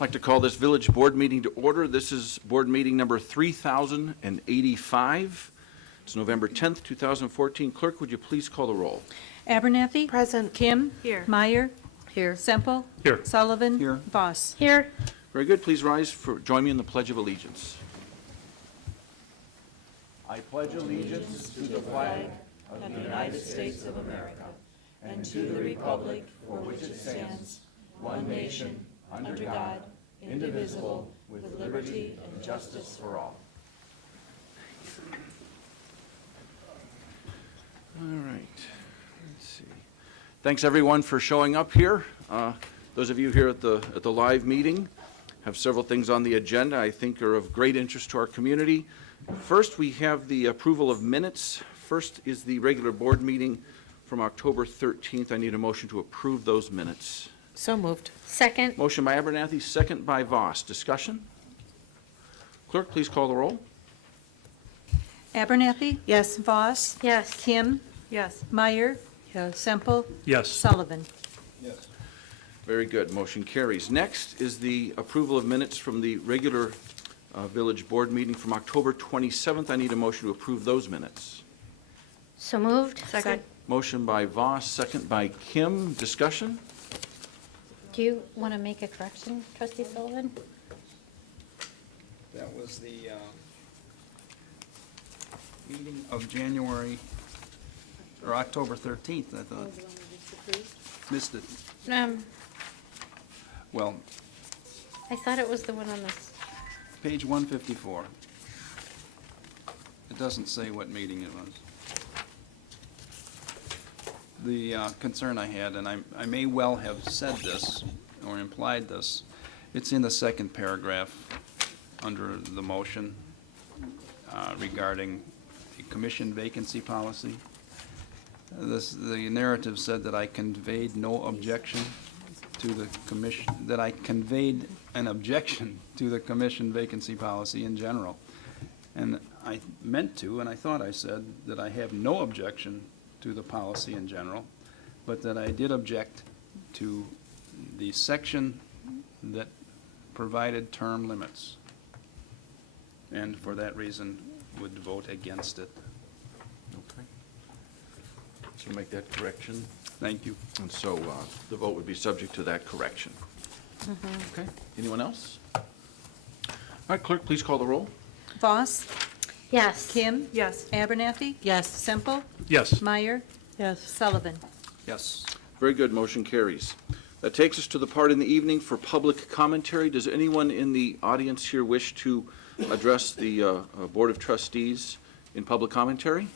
I'd like to call this village board meeting to order. This is board meeting number 3085. It's November 10th, 2014. Clerk, would you please call the roll? Abernathy. Present. Kim. Here. Meyer. Here. Semple. Here. Sullivan. Here. Voss. Here. Very good. Please rise for, join me in the Pledge of Allegiance. I pledge allegiance to the flag of the United States of America and to the republic for which it stands, one nation, under God, indivisible, with liberty and justice for all. All right. Let's see. Thanks everyone for showing up here. Those of you here at the live meeting have several things on the agenda I think are of great interest to our community. First, we have the approval of minutes. First is the regular board meeting from October 13th. I need a motion to approve those minutes. So moved. Second. Motion by Abernathy, second by Voss. Discussion? Clerk, please call the roll. Abernathy. Yes. Voss. Yes. Kim. Yes. Meyer. Yes. Semple. Yes. Sullivan. Very good. Motion carries. Next is the approval of minutes from the regular village board meeting from October 27th. I need a motion to approve those minutes. So moved. Second. Motion by Voss, second by Kim. Discussion? Do you want to make a correction, trustee Sullivan? That was the meeting of January, or October 13th, I thought. Missed it. Well, I thought it was the one on this. page 154. It doesn't say what meeting it was. The concern I had, and I may well have said this or implied this, it's in the second paragraph under the motion regarding the commission vacancy policy. The narrative said that I conveyed no objection to the commission, that I conveyed an objection to the commission vacancy policy in general. And I meant to, and I thought I said that I have no objection to the policy in general, but that I did object to the section that provided term limits. And for that reason, would vote against it. Okay. So make that correction. Thank you. And so the vote would be subject to that correction. Okay. Anyone else? All right, clerk, please call the roll. Voss. Yes. Kim. Yes. Abernathy. Yes. Semple. Yes. Meyer. Yes. Sullivan. Yes. Very good, motion carries. That takes us to the part in the evening for public commentary. Does anyone in the audience here wish to address the Board of Trustees in public commentary?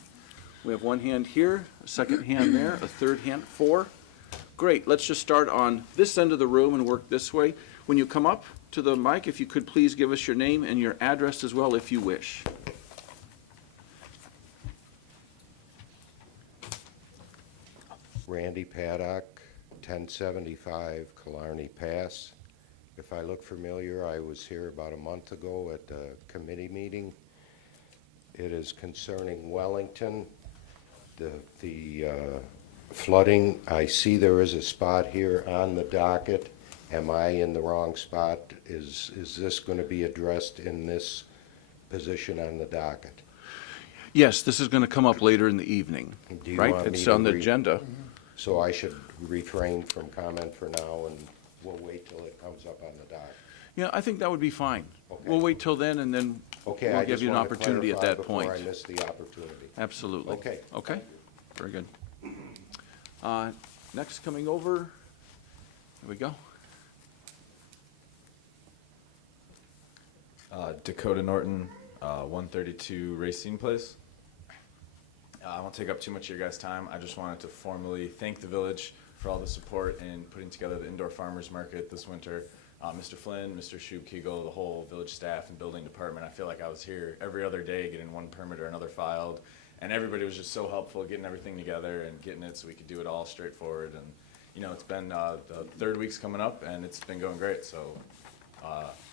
We have one hand here, a second hand there, a third hand, 4. Great, let's just start on this end of the room and work this way. When you come up to the mic, if you could please give us your name and your address as well if you wish. Randy Paddock, 1075 Killarney Pass. If I look familiar, I was here about a month ago at a committee meeting. It is concerning Wellington, the flooding. I see there is a spot here on the docket. Am I in the wrong spot? Is this going to be addressed in this position on the docket? Yes, this is going to come up later in the evening, Do you right? want me It's to on the read- agenda. So I should refrain from comment for now, and we'll wait till it comes up on the docket. Yeah, I think that would be fine. Okay. We'll wait till then, and then Okay, we'll I give just you an wanted to opportunity at clarify that point. before I miss the opportunity. Absolutely. Okay. Okay, very good. Next, coming over, here we go. Dakota Norton, 132 Racine Place. I won't take up too much of your guys' time. I just wanted to formally thank the village for all the support in putting together the indoor farmers market this winter. Mr. Flynn, Mr. Schub-Kegel, the whole village staff and building department. I feel like I was here every other day getting one permit or another filed, and everybody was just so helpful getting everything together and getting it so we could do it all straightforward. And you know, it's been the third week's coming up, and it's been going great. So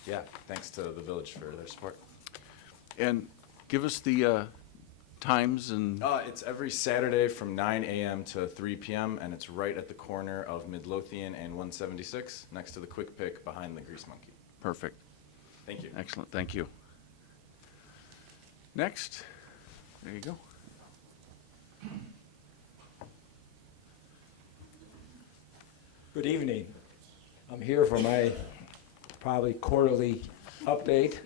yeah, thanks to the village for their support. And give us the times and, It's every Saturday from 9 a.m. to 3 p.m., and it's right at the corner of Midlothian and 176, next to the Quick Pick behind the Grease Monkey. Perfect. Thank you. Excellent, thank you. Next, there you go. Good evening. I'm here for my probably quarterly update.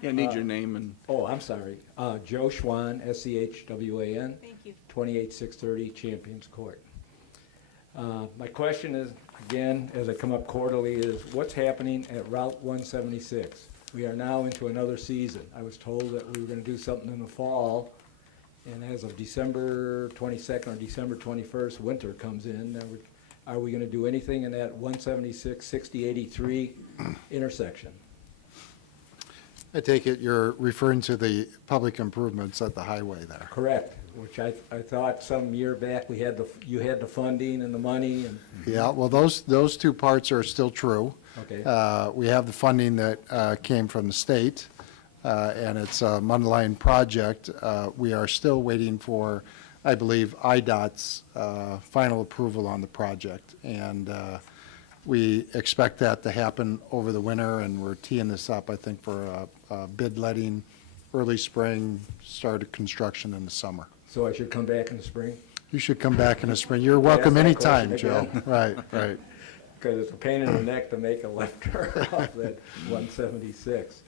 Yeah, need your name and, Oh, I'm sorry. Joe Schwan, Schwan. Thank you. 28630 Champions Court. My question is, again, as I come up quarterly, is what's happening at Route 176? We are now into another season. I was told that we were going to do something in the fall, and as of December 22nd or December 21st, winter comes in. Now are we going to do anything in that 176, 60, 83 intersection? I take it you're referring to the public improvements at the highway there. Correct, which I thought some year back we had you had the funding and the money and, Yeah, well, those two parts are still true. okay. We have the funding that came from the state, and it's a Mundelein project. We are still waiting for, I believe, IDOT's final approval on the project. And we expect that to happen over the winter, and we're teeing this up, I think, for bid letting early spring, start of construction in the summer. So I should come back in the spring? You should come back in the spring. You're Ask welcome that anytime, question Joe. again. Right, right. Because it's a pain in the neck to make a left turn off that 176.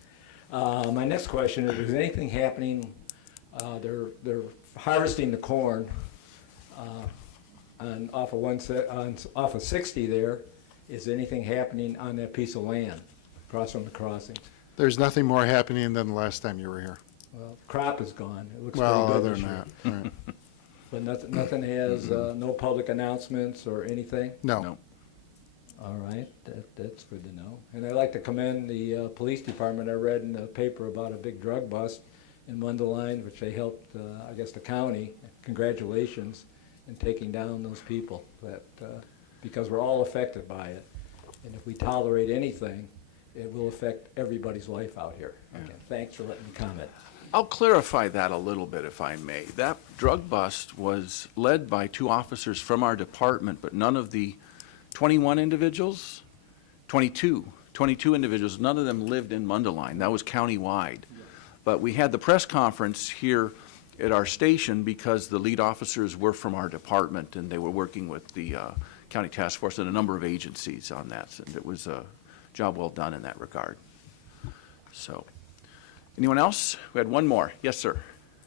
My next question is anything happening, they're harvesting the corn off of 60 there. Is anything happening on that piece of land across from the crossings? There's nothing more happening than the last time you were here. Well, crop is gone. It looks Well, pretty other good than this year. that, right. But nothing has, no public announcements or anything? No. no. All right, that's good to know. And I'd like to commend the police department. I read in the paper about a big drug bust in Mundelein, which they helped, I guess, the county. Congratulations in taking down those people, because we're all affected by it. And if we tolerate anything, it will affect everybody's life out here. Again, thanks for letting me comment. I'll clarify that a little bit if I may. That drug bust was led by 2 officers from our department, but none of the 21 individuals, 22 individuals, none of them lived in Mundelein. That was countywide. But we had the press conference here at our station because the lead officers were from our department, and they were working with the county task force and a number of agencies on that. And it was a job well done in that regard. So, anyone else? We had one more. Yes, sir.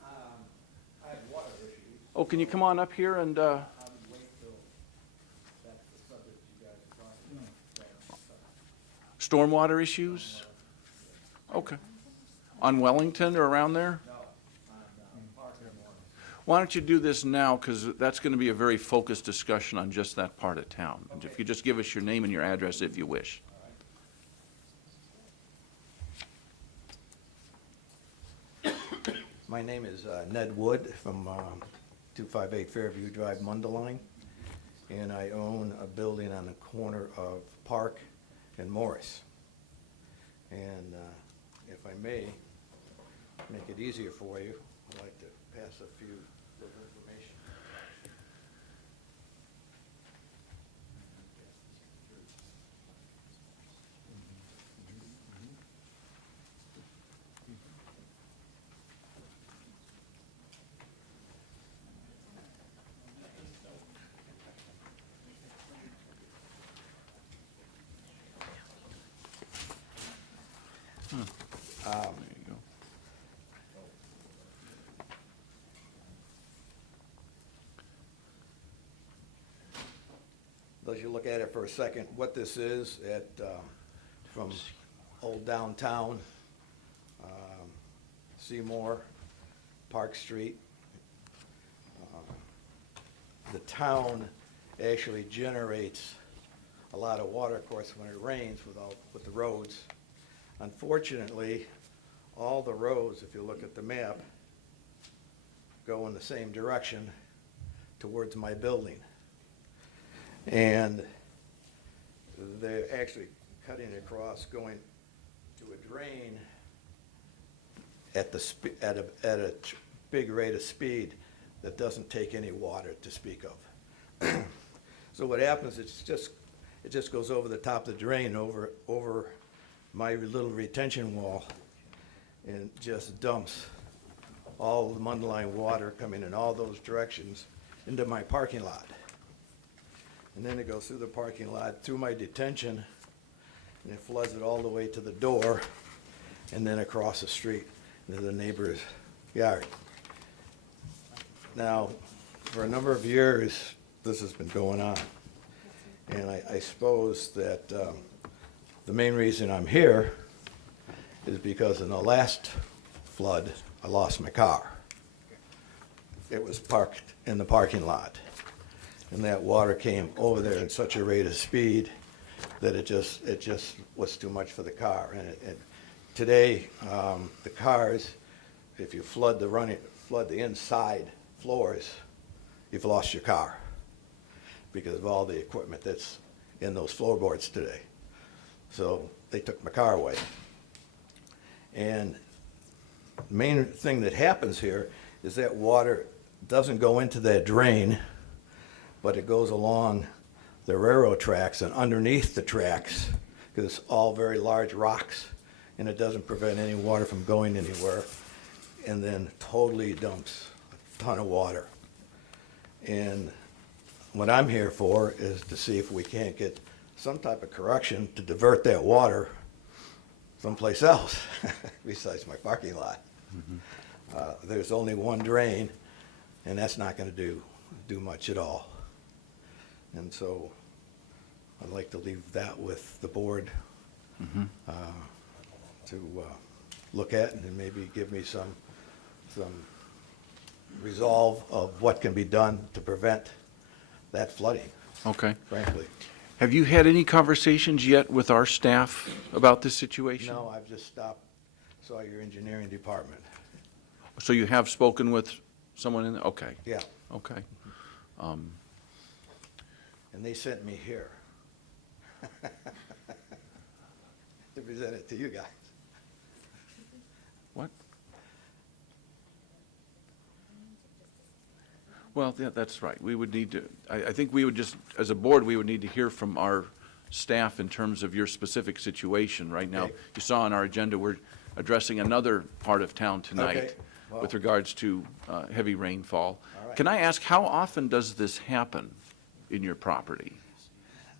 I have water issues. Oh, can you come on up here and, I would wait till that's the subject you guys are talking about. stormwater issues? Okay. On Wellington or around there? No, on Park and Warren. Why don't you do this now, because that's going to be a very focused discussion on just that part of town. And if you just give us your name and your address if you wish. My name is Ned Wood from 258 Fairview Drive, Mundelein, and I own a building on the corner of Park and Morris. And if I may make it easier for you, I'd like to pass a few bit of information. There you go. Let you look at it for a second, what this is from old downtown, Seymour, Park Street. The town actually generates a lot of water, of course, when it rains with the roads. Unfortunately, all the roads, if you look at the map, go in the same direction towards my building. And they're actually cutting across, going to a drain at a big rate of speed that doesn't take any water to speak of. So what happens is it just goes over the top of the drain, over my little retention wall and just dumps all the Mundelein water coming in all those directions into my parking lot. And then it goes through the parking lot, through my detention, and it floods it all the way to the door, and then across the street into the neighbor's yard. Now, for a number of years, this has been going on. And I suppose that the main reason I'm here is because in the last flood, I lost my car. It was parked in the parking lot. And that water came over there at such a rate of speed that it just was too much for the car. And today, the cars, if you flood the inside floors, you've lost your car because of all the equipment that's in those floorboards today. So they took my car away. And the main thing that happens here is that water doesn't go into that drain, but it goes along the railroad tracks and underneath the tracks, because it's all very large rocks, and it doesn't prevent any water from going anywhere, and then totally dumps a ton of water. And what I'm here for is to see if we can't get some type of correction to divert that water someplace else besides my parking lot. There's only one drain, and that's not going to do much at all. And so I'd like to leave that with the board to look at and then maybe give me some resolve of what can be done to prevent that flooding, Okay. frankly. Have you had any conversations yet with our staff about this situation? No, I've just saw your engineering department. So you have spoken with someone in, okay, Yeah, okay. and they sent me here to present it to you guys. What? Well, yeah, that's right. We would need to, I think we would just, as a board, we would need to hear from our staff in terms of your specific situation right now. Okay. You saw on our agenda, we're addressing another part of town tonight Okay. Well. with regards to heavy rainfall. All right. Can I ask, how often does this happen in your property?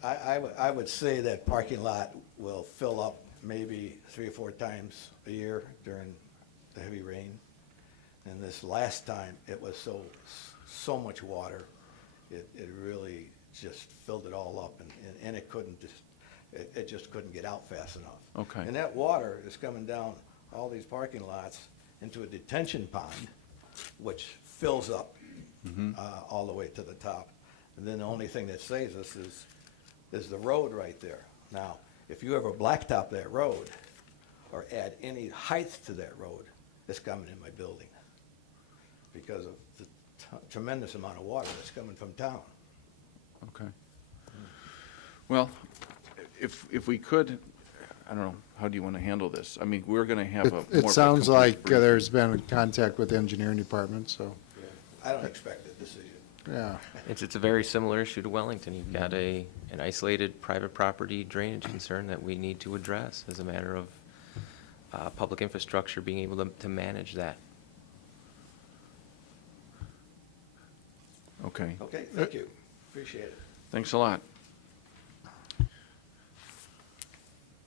I would say that parking lot will fill up maybe 3 or 4 times a year during the heavy rain. And this last time, it was so much water, it really just filled it all up, and it just couldn't get out fast enough. Okay. And that water is coming down all these parking lots into a detention pond, which fills up all the way to the top. And then the only thing that saves us is the road right there. Now, if you ever blacktop that road or add any height to that road, it's coming in my building because of the tremendous amount of water that's coming from town. Okay. Well, if we could, I don't know, how do you want to handle this? I mean, we're going to have a more. It of a sounds complete like briefing. there's been contact with the engineering department, so, I don't expect a decision. yeah. It's a very similar issue to Wellington. You've got an isolated private property drainage concern that we need to address as a matter of public infrastructure being able to manage that. Okay, Okay, thank you. Appreciate it. thanks a lot.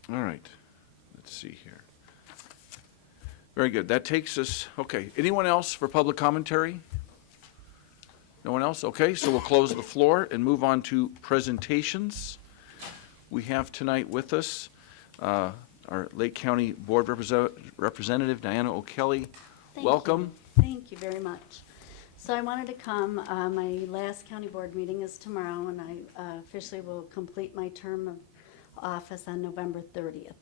All right, let's see here. Very good, that takes us, okay, anyone else for public commentary? No one else? Okay, so we'll close the floor and move on to presentations. We have tonight with us our Lake County Board Representative, Diana O'Kelly. Thank Welcome. you. Thank you very much. So I wanted to come, my last county board meeting is tomorrow, and I officially will complete my term of office on November 30th.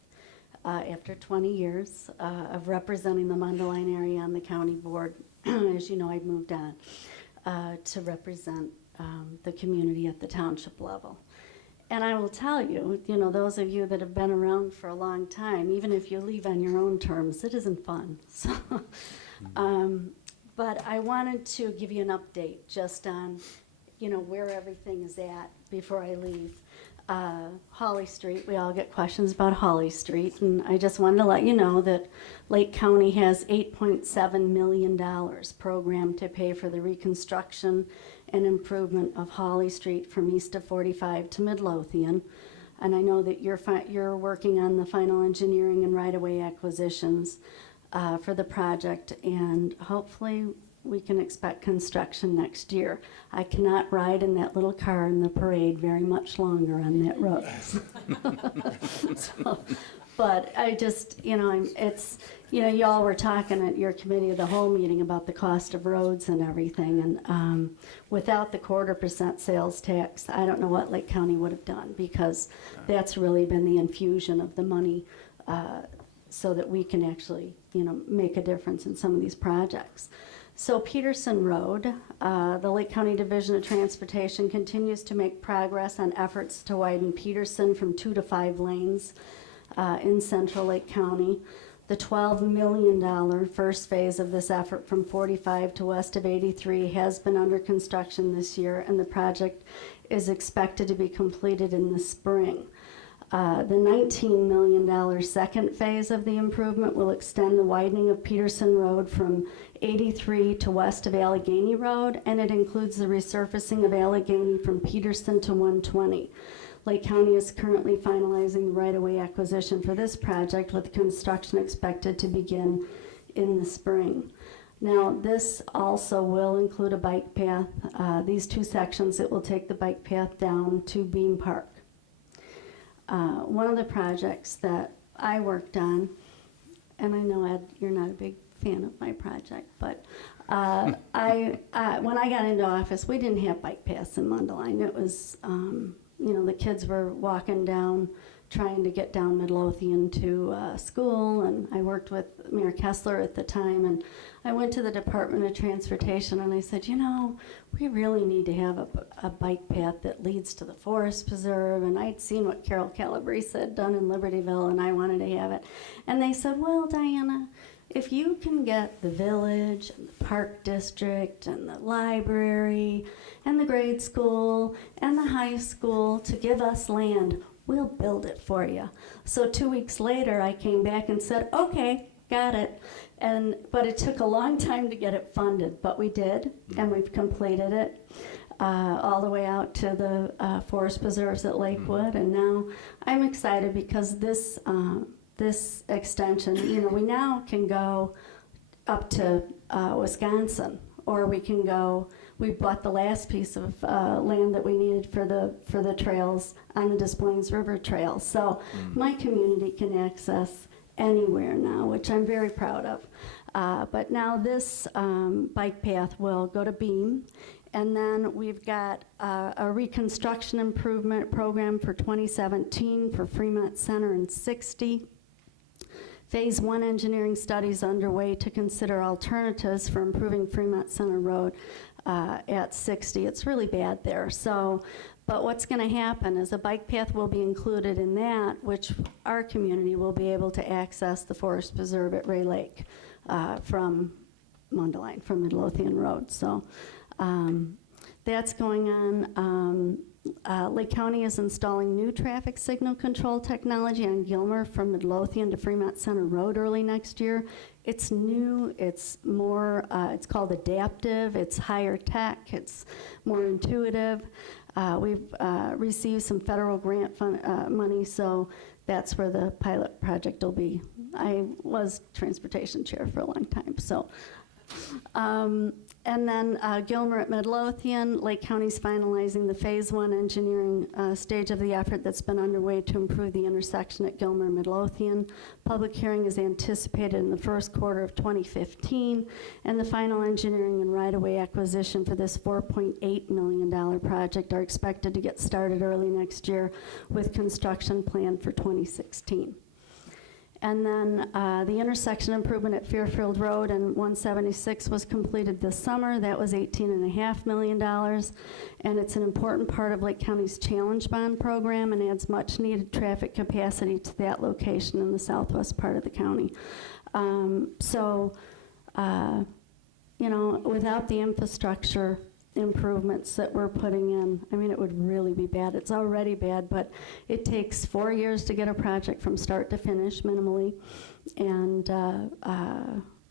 After 20 years of representing the Mundelein area on the county board, as you know, I've moved on to represent the community at the township level. And I will tell you, those of you that have been around for a long time, even if you leave on your own terms, it isn't fun. So, but I wanted to give you an update just on, where everything is at before I leave. Holly Street. We all get questions about Holly Street, and I just wanted to let you know that Lake County has $8.7 million programmed to pay for the reconstruction and improvement of Holly Street from east of 45 to Midlothian. And I know that you're working on the final engineering and right-of-way acquisitions for the project, and hopefully we can expect construction next year. I cannot ride in that little car in the parade very much longer on that road. So, but I just, you all were talking at your committee of the whole meeting about the cost of roads and everything, and without the 0.25% sales tax, I don't know what Lake County would have done, because that's really been the infusion of the money so that we can actually, make a difference in some of these projects. So Peterson Road, the Lake County Division of Transportation continues to make progress on efforts to widen Peterson from 2 to 5 lanes in central Lake County. The $12 million first phase of this effort from 45 to west of 83 has been under construction this year, and the project is expected to be completed in the spring. The $19 million second phase of the improvement will extend the widening of Peterson Road from 83 to west of Allegheny Road, and it includes the resurfacing of Allegheny from Peterson to 120. Lake County is currently finalizing the right-of-way acquisition for this project, with construction expected to begin in the spring. Now, this also will include a bike path. These two sections, it will take the bike path down to Beam Park. One of the projects that I worked on, and I know, Ed, you're not a big fan of my project, but when I got into office, we didn't have bike paths in Mundelein. It was, the kids were walking down, trying to get down Midlothian to school, and I worked with Mayor Kessler at the time, and I went to the Department of Transportation and I said, we really need to have a bike path that leads to the Forest Preserve, and I'd seen what Carol Calabrese had done in Libertyville, and I wanted to have it. And they said, well, Diana, if you can get the village and the park district and the library and the grade school and the high school to give us land, we'll build it for you. So 2 weeks later, I came back and said, okay, got it. But it took a long time to get it funded, but we did, and we've completed it all the way out to the forest preserves at Lakewood. And now I'm excited because this extension, we now can go up to Wisconsin, or we can go. We bought the last piece of land that we needed for the trails on the Des Plaines River Trail. So my community can access anywhere now, which I'm very proud of. But now this bike path will go to Beam, and then we've got a reconstruction improvement program for 2017 for Fremont Center and 60. Phase 1 engineering studies underway to consider alternatives for improving Fremont Center Road at 60. It's really bad there. So, but what's going to happen is a bike path will be included in that, which our community will be able to access the Forest Preserve at Ray Lake from Mundelein, from Midlothian Road. So that's going on. Lake County is installing new traffic signal control technology on Gilmer from Midlothian to Fremont Center Road early next year. It's new, it's more, it's called adaptive, it's higher tech, it's more intuitive. We've received some federal grant money, so that's where the pilot project will be. I was transportation chair for a long time, so. And then Gilmer at Midlothian, Lake County's finalizing the phase 1 engineering stage of the effort that's been underway to improve the intersection at Gilmer and Midlothian. Public hearing is anticipated in the first quarter of 2015, and the final engineering and right-of-way acquisition for this $4.8 million project are expected to get started early next year, with construction planned for 2016. And then the intersection improvement at Fairfield Road and 176 was completed this summer. That was $18.5 million. And it's an important part of Lake County's Challenge Bond program and adds much needed traffic capacity to that location in the southwest part of the county. Without the infrastructure, improvements that we're putting in. I mean, it would really be bad. It's already bad, but it takes 4 years to get a project from start to finish minimally. And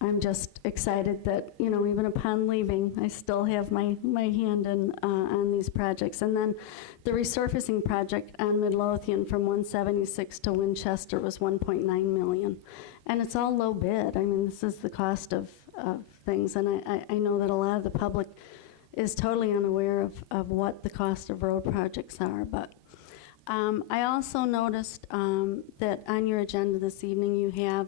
I'm just excited that, you know, even upon leaving, I still have my hand in, on these projects. And then the resurfacing project on Midlothian from 176 to Winchester was 1.9 million. And it's all low bid. I mean, this is the cost of things. And I know that a lot of the public is totally unaware of what the cost of road projects are. But I also noticed that on your agenda this evening you have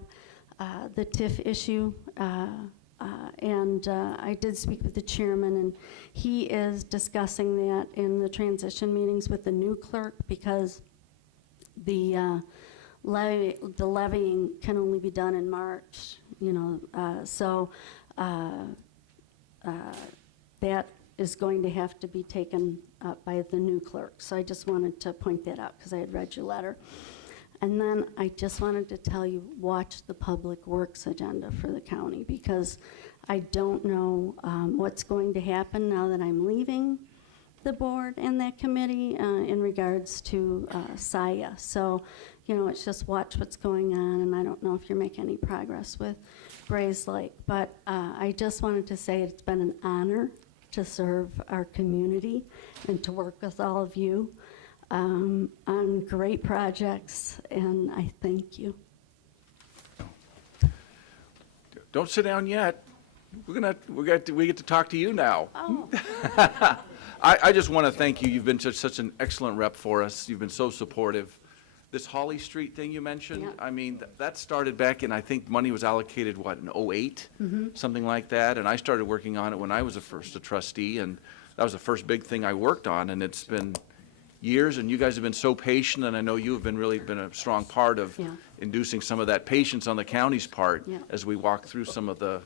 the TIF issue, and I did speak with the chairman, and he is discussing that in the transition meetings with the new clerk, because the levying can only be done in March, you know, so that is going to have to be taken up by the new clerk. So I just wanted to point that out because I had read your letter. And then I just wanted to tell you, watch the Public Works agenda for the county, because I don't know what's going to happen now that I'm leaving the board and that committee in regards to SIA. So, you know, it's just watch what's going on, and I don't know if you're making any progress with Gray's Lake. But I just wanted to say it's been an honor to serve our community and to work with all of you on great projects, and I thank you. Don't sit down yet. We get to talk to you now. Oh. I just want to thank you. You've been such an excellent rep for us. You've been so supportive. This Holly Street thing you mentioned, Yeah. I mean, that started back in, I think money was allocated, what, in '08? Something like that. And I started working on it when I was a trustee, and that was the first big thing I worked on. And it's been years, and you guys have been so patient, and I know you've been really been a strong part of Yeah. inducing some of that patience on the county's part Yeah. as we walk through some of the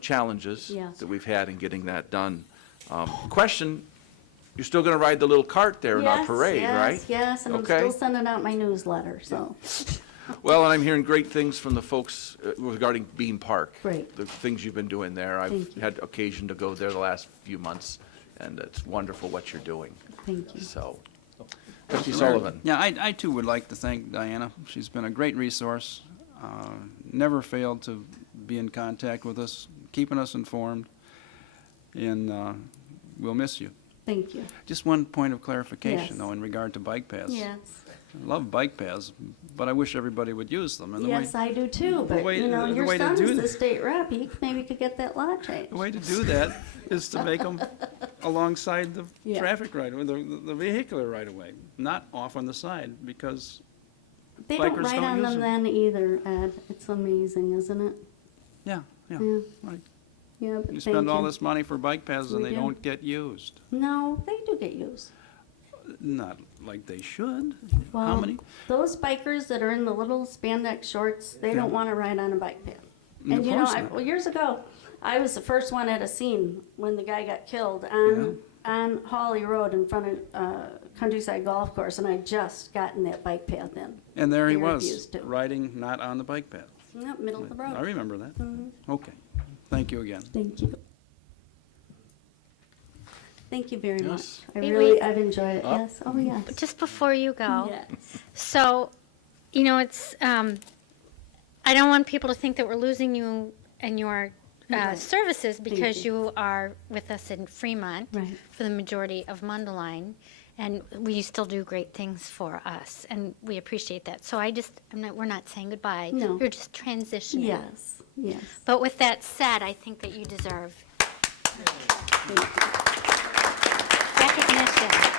challenges Yes. that we've had in getting that done. Question, you're still going to ride the little cart there in our Yes, parade, right? Yes, yes, and I'm Okay. still sending out my newsletter, so. Well, and I'm hearing great things from the folks regarding Bean Park. Great. The things you've been doing there. I've Thank you. had occasion to go there the last few months, and it's wonderful what you're doing. Thank you. So, Trustee Sullivan. Yeah, I too would like to thank Diana. She's been a great resource, never failed to be in contact with us, keeping us informed, and we'll miss you. Thank you. Just one point of clarification, Yes. though, in regard to bike paths. Yes, I love bike paths, but I wish everybody would use them. And the way- yes, I do too, but way- you know, the your way to son do is the that- state rep, he maybe could get that law changed. The way to do that is to make them alongside the Yeah. traffic right away, the vehicular right away, not off on the side, because, They don't bikers ride don't on use them them. then either, Ed. It's amazing, isn't it? yeah, Yeah. right. Yeah, but You thank spend all you. this money for bike paths and We they do. don't get used. No, they do get used. Not like they should. How Well, many? those bikers that are in the little spandex shorts, they Yeah. don't want to ride on a bike path. Of And you know, course not. well, years ago, I was the first one at a scene when the guy got killed on Hawley Road in front of Countryside Golf Course, and I just gotten that bike path in. And there he They was, refused to. riding not on the bike path. Yep, middle of the I road. remember that. Mhm. Okay. Thank you again. Thank you. Thank you very much. Yes. I've enjoyed it, Up. yes, oh, yes. Just before you go, Yes. so, you know, it's, I don't want people to think that we're losing you and your Right. services because you. you are with us in Fremont Right. for the majority of Mundelein, and you still do great things for us, and we appreciate that. So we're not saying goodbye. No. You're just transitioning. Yes, yes. But with that said, I think that you deserve Thank you. recognition.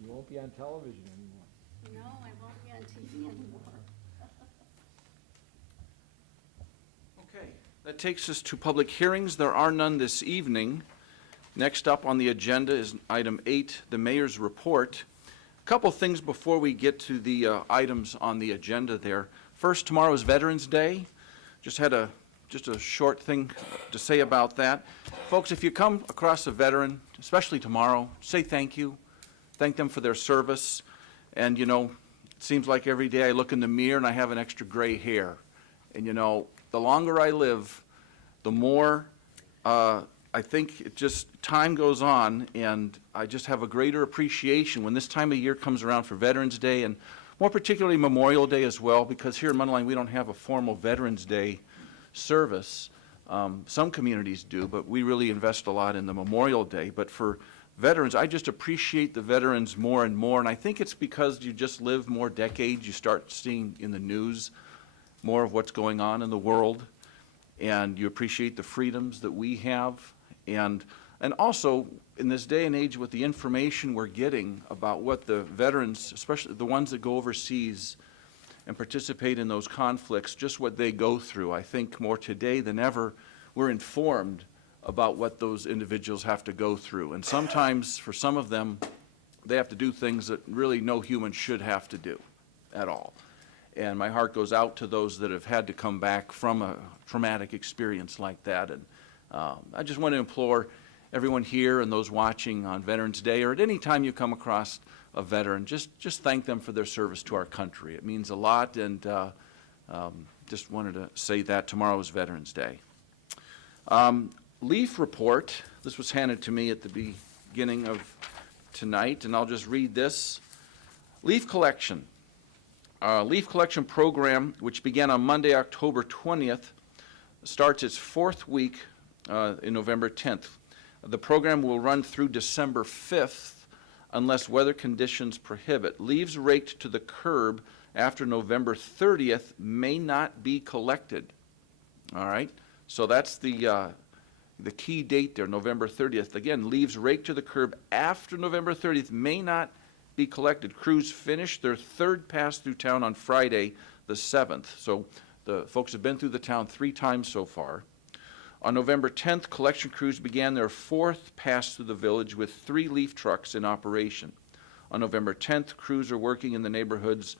You won't be on television anymore. No, I won't be on TV anymore. Okay, that takes us to public hearings. There are none this evening. Next up on the agenda is item 8, the mayor's report. A couple things before we get to the items on the agenda there. First, tomorrow is Veterans Day. Just a short thing to say about that. Folks, if you come across a veteran, especially tomorrow, say thank you. Thank them for their service. And, you know, it seems like every day I look in the mirror and I have an extra gray hair. And, you know, the longer I live, the more I think it just, time goes on, and I just have a greater appreciation when this time of year comes around for Veterans Day, and more particularly Memorial Day as well, because here in Mundelein we don't have a formal Veterans Day service. Some communities do, but we really invest a lot in the Memorial Day. But for veterans, I just appreciate the veterans more and more, and I think it's because you just live more decades, you start seeing in the news more of what's going on in the world, and you appreciate the freedoms that we have. And also, in this day and age, with the information we're getting about what the veterans, especially the ones that go overseas and participate in those conflicts, just what they go through, I think more today than ever, we're informed about what those individuals have to go through. And sometimes, for some of them, they have to do things that really no human should have to do at all. And my heart goes out to those that have had to come back from a traumatic experience like that. And I just want to implore everyone here and those watching on Veterans Day, or at any time you come across a veteran, just thank them for their service to our country. It means a lot, and just wanted to say that. Tomorrow is Veterans Day. Leaf report. This was handed to me at the beginning of tonight, and I'll just read this. Leaf collection. Leaf collection program, which began on Monday, October 20th, starts its 4th week in November 10th. The program will run through December 5th unless weather conditions prohibit. Leaves raked to the curb after November 30th may not be collected. All right? So that's the key date there, November 30th. Again, leaves raked to the curb after November 30th may not be collected. Crews finished their 3rd pass through town on Friday, the 7th. So the folks have been through the town 3 times so far. On November 10th, collection crews began their 4th pass through the village with 3 leaf trucks in operation. On November 10th, crews are working in the neighborhoods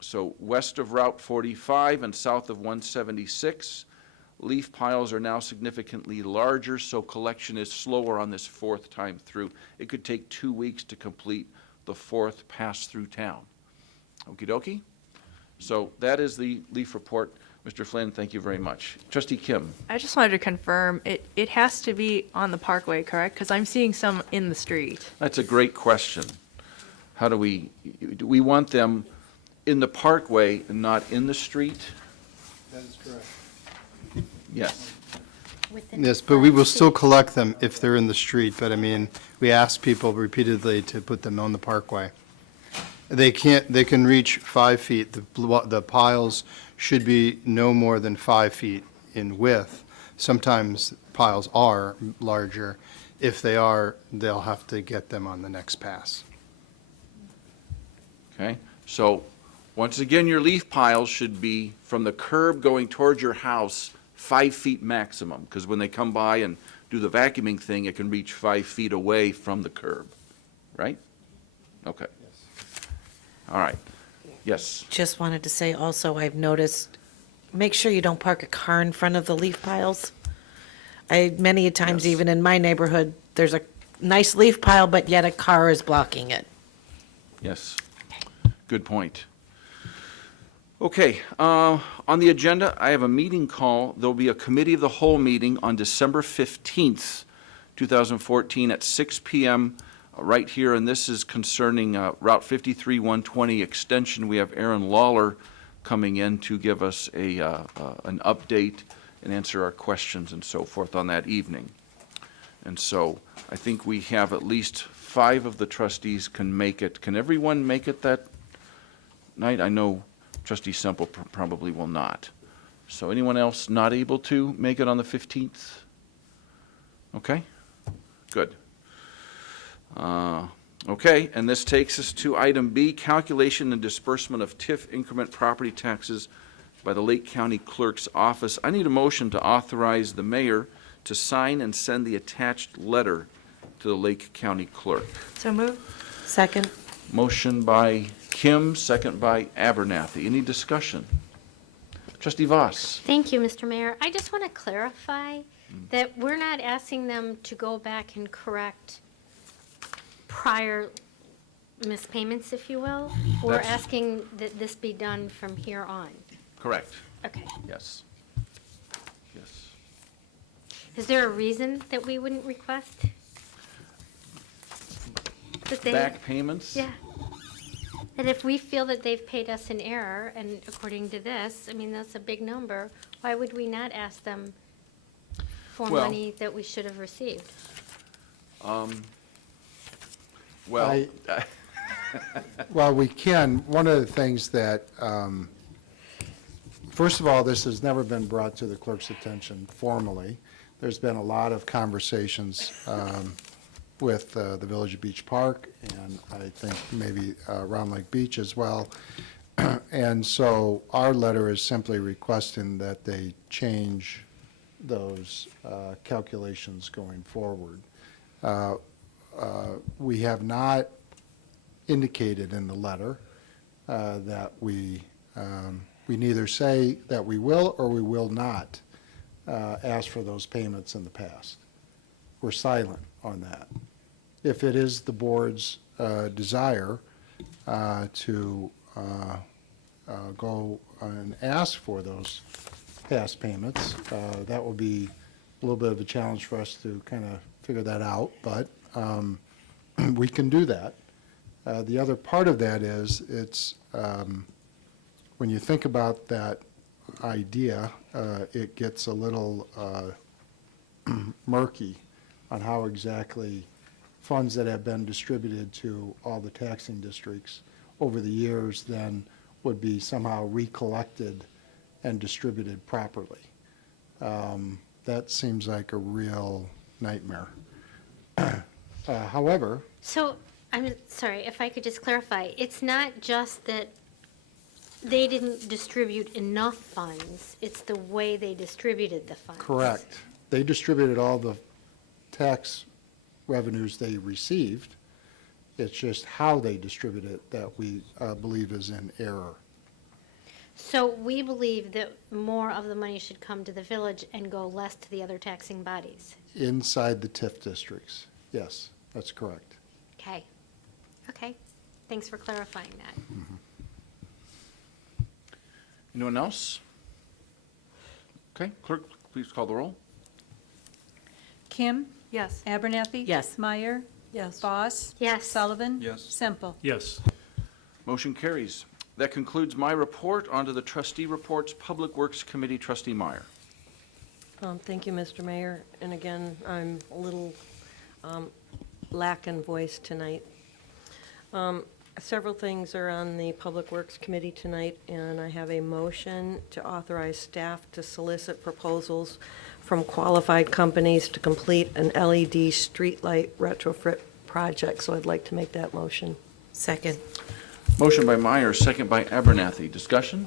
so west of Route 45 and south of 176. Leaf piles are now significantly larger, so collection is slower on this 4th time through. It could take 2 weeks to complete the 4th pass through town. Okie dokie? So that is the leaf report. Mr. Flynn, thank you very much. Trustee Kim. I just wanted to confirm, it has to be on the parkway, correct? Because I'm seeing some in the street. That's a great question. How do we want them in the parkway and not in the street? That is correct. Yes. Yes, but we will still collect them if they're in the street, but I mean, we ask people repeatedly to put them on the parkway. They can reach 5 feet. The piles should be no more than 5 feet in width. Sometimes piles are larger. If they are, they'll have to get them on the next pass. Okay, so once again, your leaf piles should be from the curb going towards your house 5 feet maximum, because when they come by and do the vacuuming thing, it can reach 5 feet away from the curb, right? Okay. All right. Yes. Just wanted to say also, I've noticed, make sure you don't park a car in front of the leaf piles. Many times, Yes. even in my neighborhood, there's a nice leaf pile, but yet a car is blocking it. Yes. Good point. Okay, on the agenda, I have a meeting call. There'll be a committee of the whole meeting on December 15th, 2014 at 6 p.m. Right here, and this is concerning Route 53-120 extension. We have Aaron Lawler coming in to give us an update and answer our questions and so forth on that evening. And so I think we have at least 5 of the trustees can make it. Can everyone make it that night? I know Trustee Semple probably will not. So anyone else not able to make it on the 15th? Okay, good. Okay, and this takes us to item B, calculation and disbursement of TIF increment property taxes by the Lake County Clerk's Office. I need a motion to authorize the mayor to sign and send the attached letter to the Lake County Clerk. So moved. Second. Motion by Kim, second by Abernathy. Any discussion? Trustee Voss? Thank you, Mr. Mayor. I just want to clarify that we're not asking them to go back and correct prior mispayments, if you will. We're That's- asking that this be done from here on. Correct. Okay. Yes. Yes. Is there a reason that we wouldn't request? That they- Back payments? Yeah. And if we feel that they've paid us in error, and according to this, I mean, that's a big number, why would we not ask them for Well- money that we should have received? Well, Well, we can, one of the things that, first of all, this has never been brought to the clerk's attention formally. There's been a lot of conversations with the Village of Beach Park, and I think maybe Round Lake Beach as well. And so our letter is simply requesting that they change those calculations going forward. We have not indicated in the letter that we neither say that we will or we will not ask for those payments in the past. We're silent on that. If it is the board's desire to go and ask for those past payments, that will be a little bit of a challenge for us to kind of figure that out, but we can do that. The other part of that is, it's, when you think about that idea, it gets a little murky on how exactly funds that have been distributed to all the taxing districts over the years then would be somehow recollected and distributed properly. That seems like a real nightmare. However, So, I'm sorry, if I could just clarify, it's not just that they didn't distribute enough funds, it's the way they distributed the funds. correct, they distributed all the tax revenues they received. It's just how they distribute it that we believe is in error. So we believe that more of the money should come to the village and go less to the other taxing bodies. Inside the TIF districts, yes, that's correct. Okay. Okay. Thanks for clarifying that. anyone else? Okay, clerk, please call the roll. Kim? Yes. Abernathy? Yes. Meyer? Yes. Voss? Yes. Sullivan? Yes. Semple? Yes. Motion carries. That concludes my report. On to the trustee reports. Public Works Committee, Trustee Meyer. Thank you, Mr. Mayor. And again, I'm a little lacking voice tonight. Several things are on the Public Works Committee tonight, and I have a motion to authorize staff to solicit proposals from qualified companies to complete an LED streetlight retrofit project. So I'd like to make that motion. Second. Motion by Meyer, second by Abernathy. Discussion?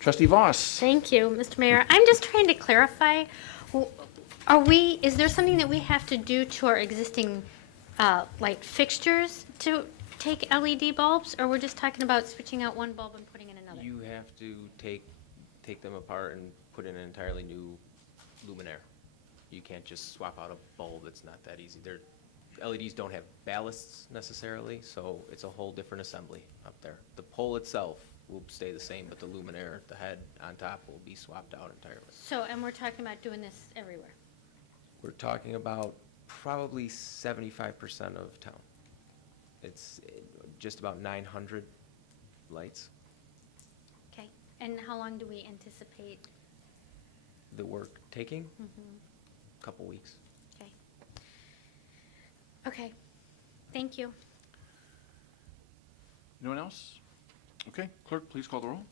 Trustee Voss? Thank you, Mr. Mayor. I'm just trying to clarify, is there something that we have to do to our existing light fixtures to take LED bulbs? Or we're just talking about switching out one bulb and putting in another? You have to take them apart and put in an entirely new luminaire. You can't just swap out a bulb. It's not that easy. LEDs don't have ballasts necessarily, so it's a whole different assembly up there. The pole itself will stay the same, but the luminaire, the head on top, will be swapped out entirely. So, and we're talking about doing this everywhere? We're talking about probably 75% of town. It's just about 900 lights. Okay. And how long do we anticipate? The work taking? Couple weeks. Okay. Okay. Thank you. Anyone else? Okay, clerk, please call the roll.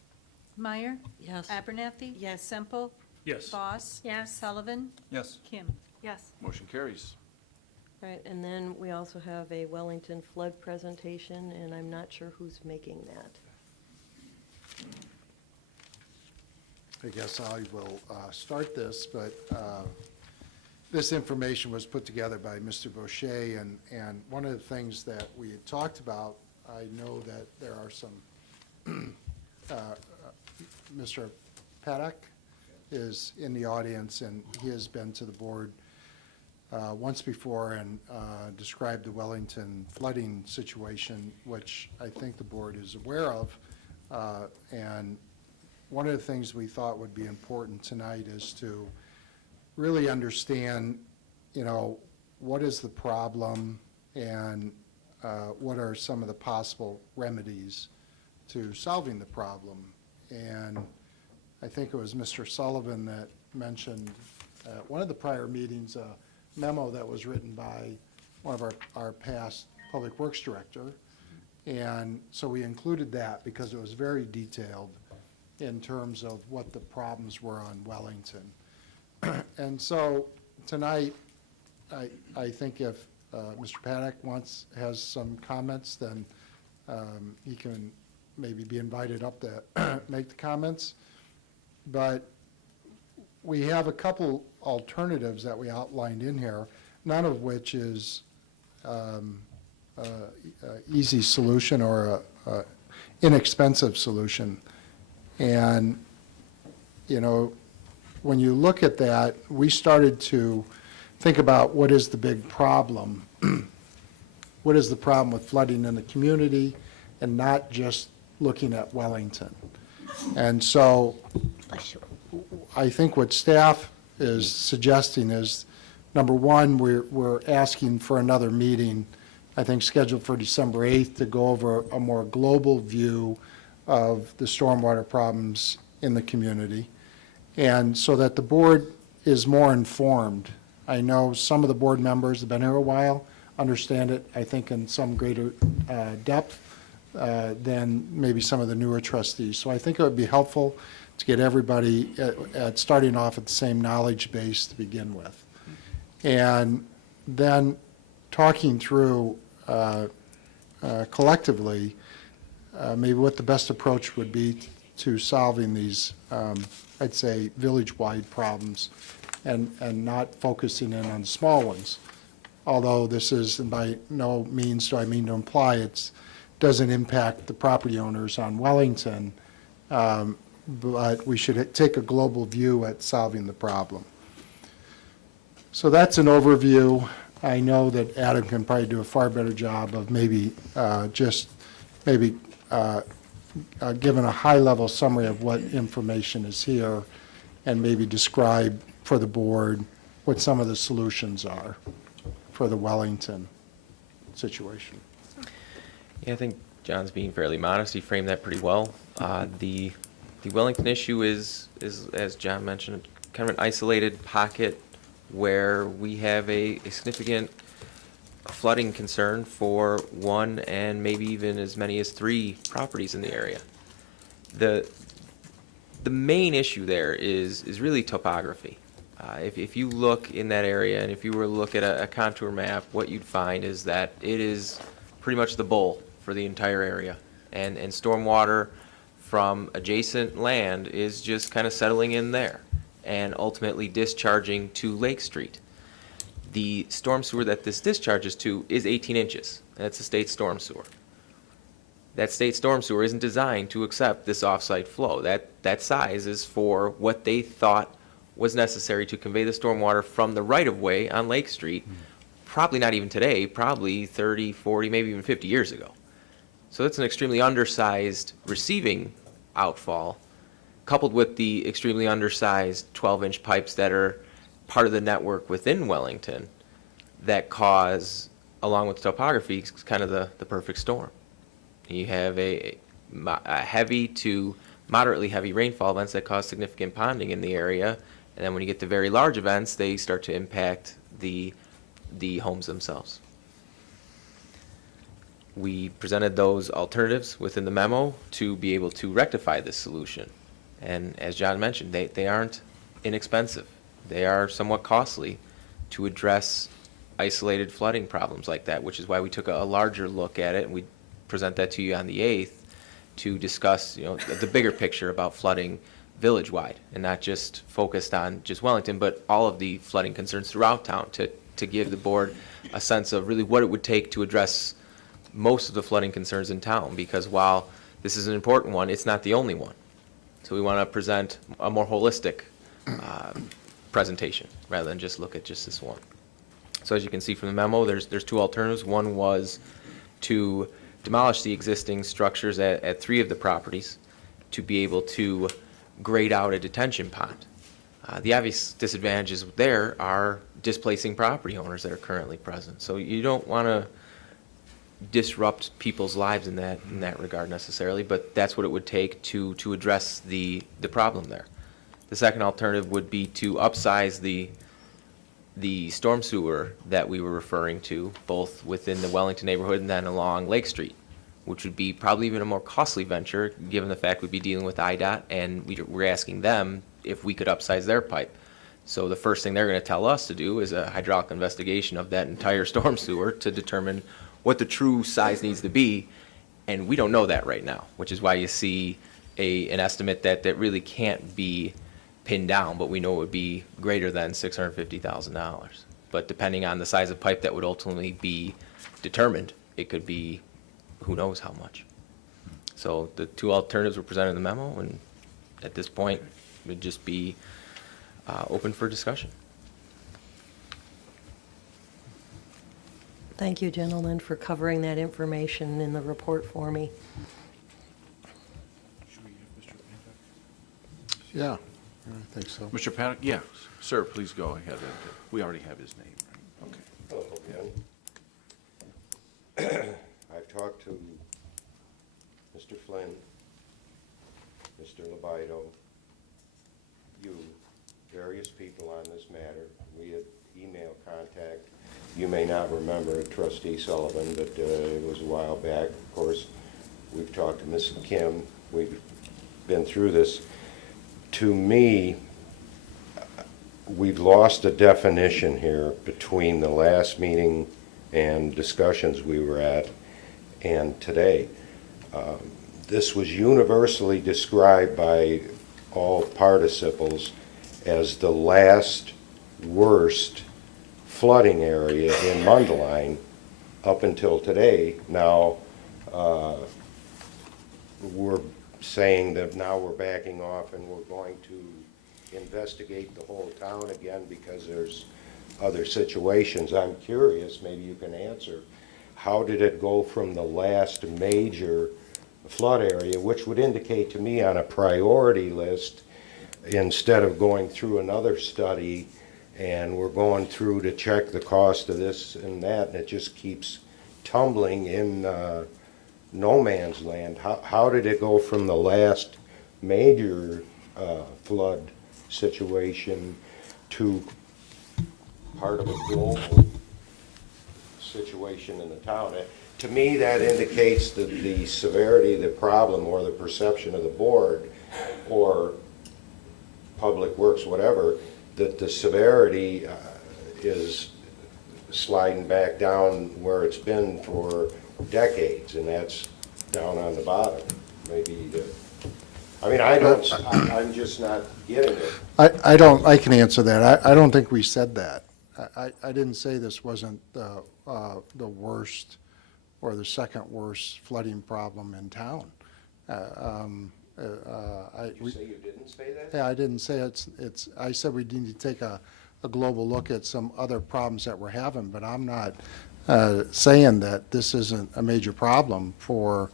Meyer? Yes. Abernathy? Yes. Semple? Yes. Voss? Yes. Sullivan? Yes. Kim? Yes. Motion carries. Right, and then we also have a Wellington flood presentation, and I'm not sure who's making that. I guess I will start this, but this information was put together by Mr. Boucher, and one of the things that we had talked about, I know that there are some, Mr. Paddock is in the audience, and he has been to the board once before and described the Wellington flooding situation, which I think the board is aware of. And one of the things we thought would be important tonight is to really understand, what is the problem and what are some of the possible remedies to solving the problem. And I think it was Mr. Sullivan that mentioned at one of the prior meetings a memo that was written by one of our past Public Works Director. And so we included that because it was very detailed in terms of what the problems were on Wellington. And so tonight, I think if Mr. Paddock has some comments, then he can maybe be invited up to make the comments. But we have a couple alternatives that we outlined in here, none of which is easy solution or a inexpensive solution. And, when you look at that, we started to think about what is the big problem. What is the problem with flooding in the community, and not just looking at Wellington. And so I think what staff is suggesting is, number one, we're asking for another meeting, I think scheduled for December 8th, to go over a more global view of the stormwater problems in the community, and so that the board is more informed. I know some of the board members have been here a while, understand it, I think, in some greater depth than maybe some of the newer trustees. So I think it would be helpful to get everybody at starting off at the same knowledge base to begin with. And then talking through collectively maybe what the best approach would be to solving these, I'd say, village-wide problems, and not focusing in on small ones. Although this is, and by no means do I mean to imply it doesn't impact the property owners on Wellington, but we should take a global view at solving the problem. So that's an overview. I know that Adam can probably do a far better job of maybe giving a high-level summary of what information is here, and maybe describe for the board what some of the solutions are for the Wellington situation. Yeah, I think John's being fairly modest. He framed that pretty well. The Wellington issue is, as John mentioned, kind of an isolated pocket where we have a significant flooding concern for one and maybe even as many as 3 properties in the area. The main issue there is really topography. If you look in that area, and if you were to look at a contour map, what you'd find is that it is pretty much the bowl for the entire area. And stormwater from adjacent land is just kind of settling in there and ultimately discharging to Lake Street. The storm sewer that this discharges to is 18 inches. That's a state storm sewer. That state storm sewer isn't designed to accept this off-site flow. That size is for what they thought was necessary to convey the stormwater from the right-of-way on Lake Street, probably not even today, probably 30, 40, maybe even 50 years ago. So it's an extremely undersized receiving outfall, coupled with the extremely undersized 12-inch pipes that are part of the network within Wellington that cause, along with topography, kind of the perfect storm. You have a heavy to moderately heavy rainfall events that cause significant ponding in the area, and then when you get to very large events, they start to impact the homes themselves. We presented those alternatives within the memo to be able to rectify this solution. And as John mentioned, they aren't inexpensive. They are somewhat costly to address isolated flooding problems like that, which is why we took a larger look at it, and we present that to you on the 8th to discuss, the bigger picture about flooding village-wide and not just focused on just Wellington, but all of the flooding concerns throughout town to give the board a sense of really what it would take to address most of the flooding concerns in town, because while this is an important one, it's not the only one. So we want to present a more holistic presentation rather than just look at just this one. So as you can see from the memo, there's two alternatives. One was to demolish the existing structures at 3 of the properties to be able to grade out a detention pond. The obvious disadvantages there are displacing property owners that are currently present. So you don't want to disrupt people's lives in that regard necessarily, but that's what it would take to address the problem there. The second alternative would be to upsize the storm sewer that we were referring to, both within the Wellington neighborhood and then along Lake Street, which would be probably even a more costly venture, given the fact we'd be dealing with IDOT, and we're asking them if we could upsize their pipe. So the first thing they're going to tell us to do is a hydraulic investigation of that entire storm sewer to determine what the true size needs to be, and we don't know that right now, which is why you see an estimate that really can't be pinned down, but we know it would be greater than $650,000. But depending on the size of pipe that would ultimately be determined, it could be who knows how much. So the two alternatives were presented in the memo, and at this point, it would just be open for discussion. Thank you, gentlemen, for covering that information in the report for me. Yeah, I think so. Mr. Paddock? Yeah, sir, please go ahead. We already have his name, right? Okay. Hello again. I've talked to Mr. Flynn, Mr. Lobido, you, various people on this matter. We had email contact. You may not remember Trustee Sullivan, but it was a while back. Of course, we've talked to Ms. Kim. We've been through this. To me, we've lost a definition here between the last meeting and discussions we were at and today. This was universally described by all participles as the last worst flooding area in Mundelein up until today. Now, we're saying that now we're backing off and we're going to investigate the whole town again because there's other situations. I'm curious, maybe you can answer, how did it go from the last major flood area, which would indicate to me on a priority list, instead of going through another study and we're going through to check the cost of this and that, and it just keeps tumbling in no man's land. How did it go from the last major flood situation to part of a global situation in the town? To me, that indicates that the severity of the problem or the perception of the board or Public Works, whatever, that the severity is sliding back down where it's been for decades, and that's down on the bottom. Maybe, I mean, I'm just not getting it. I can answer that. I don't think we said that. I didn't say this wasn't the worst or the second worst flooding problem in town. Did you say you didn't say that? Yeah, I didn't say it's, I said we need to take a global look at some other problems that we're having, but I'm not saying that this isn't a major problem for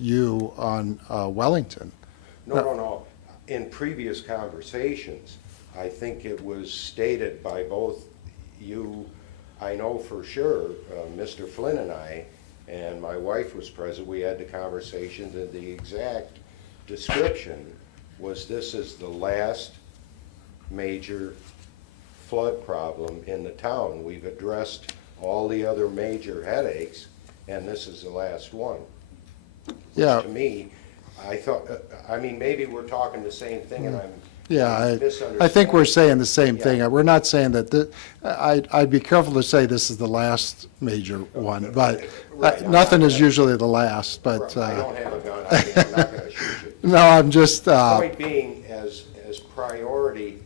you on Wellington. No. In previous conversations, I think it was stated by both you, I know for sure, Mr. Flynn and my wife was present, we had the conversation, that the exact description was this is the last major flood problem in the town. We've addressed all the other major headaches, and this is the last one. Yeah. To me, I thought, I mean, maybe we're talking the same thing, and I'm Yeah, misunderstanding. I think we're saying the same Yeah. thing. We're not saying that, I'd be careful to say this is the last major one, but Right. nothing is usually the last, but. I don't have a gun, I'm not gonna shoot you. No, I'm just, Point being, as priority,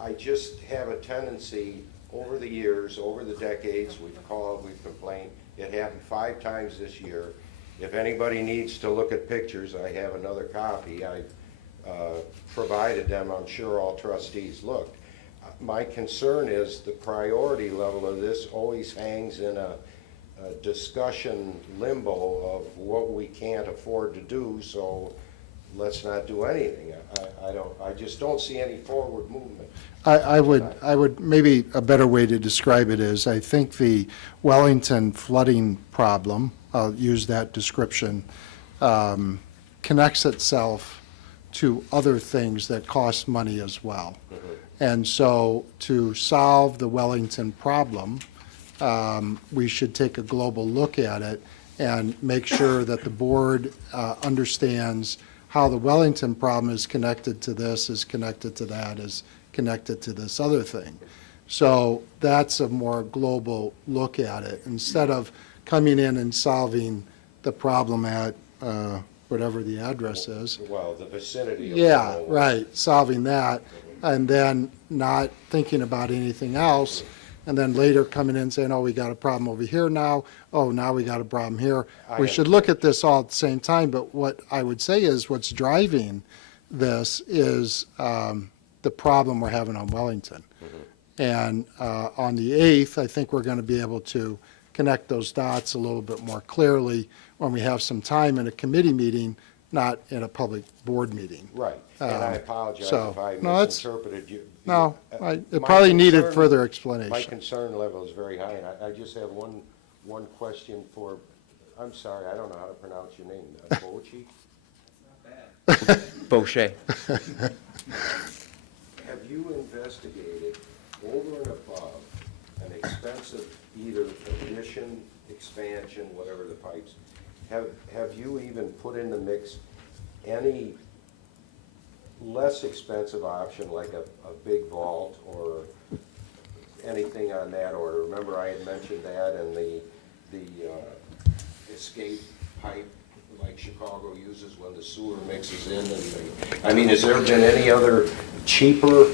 I just have a tendency over the years, over the decades, we've called, we've complained. It happened 5 times this year. If anybody needs to look at pictures, I have another copy. I've provided them. I'm sure all trustees looked. My concern is the priority level of this always hangs in a discussion limbo of what we can't afford to do, so let's not do anything. I just don't see any forward movement. I would, maybe a better way to describe it is, I think the Wellington flooding problem, I'll use that description, connects itself to other things that cost money as well. And so to solve the Wellington problem, we should take a global look at it and make sure that the board understands how the Wellington problem is connected to this, is connected to that, is connected to this other thing. So that's a more global look at it, instead of coming in and solving the problem at whatever the address is. Well, the vicinity of Yeah, the whole- right, solving that, and then not thinking about anything else, and then later coming in and saying, oh, we got a problem over here now, oh, now we got a problem here. We should look at this all at the same time, but what I would say is what's driving this is the problem we're having on Wellington. And on the 8th, I think we're going to be able to connect those dots a little bit more clearly when we have some time in a committee meeting, not in a public board meeting. Right, and I apologize so, if I no, it's- misinterpreted you. No, My it probably needed concern- further My explanation. concern level is very high, and I just have one question for, I'm sorry, I don't know how to pronounce your name, Bochi? Bochet. Have you investigated over and above an expensive either addition, expansion, whatever the pipes, have you even put in the mix any less expensive option like a big vault or anything on that order? Remember I had mentioned that and the escape pipe like Chicago uses when the sewer mixes in and I mean, has there been any other cheaper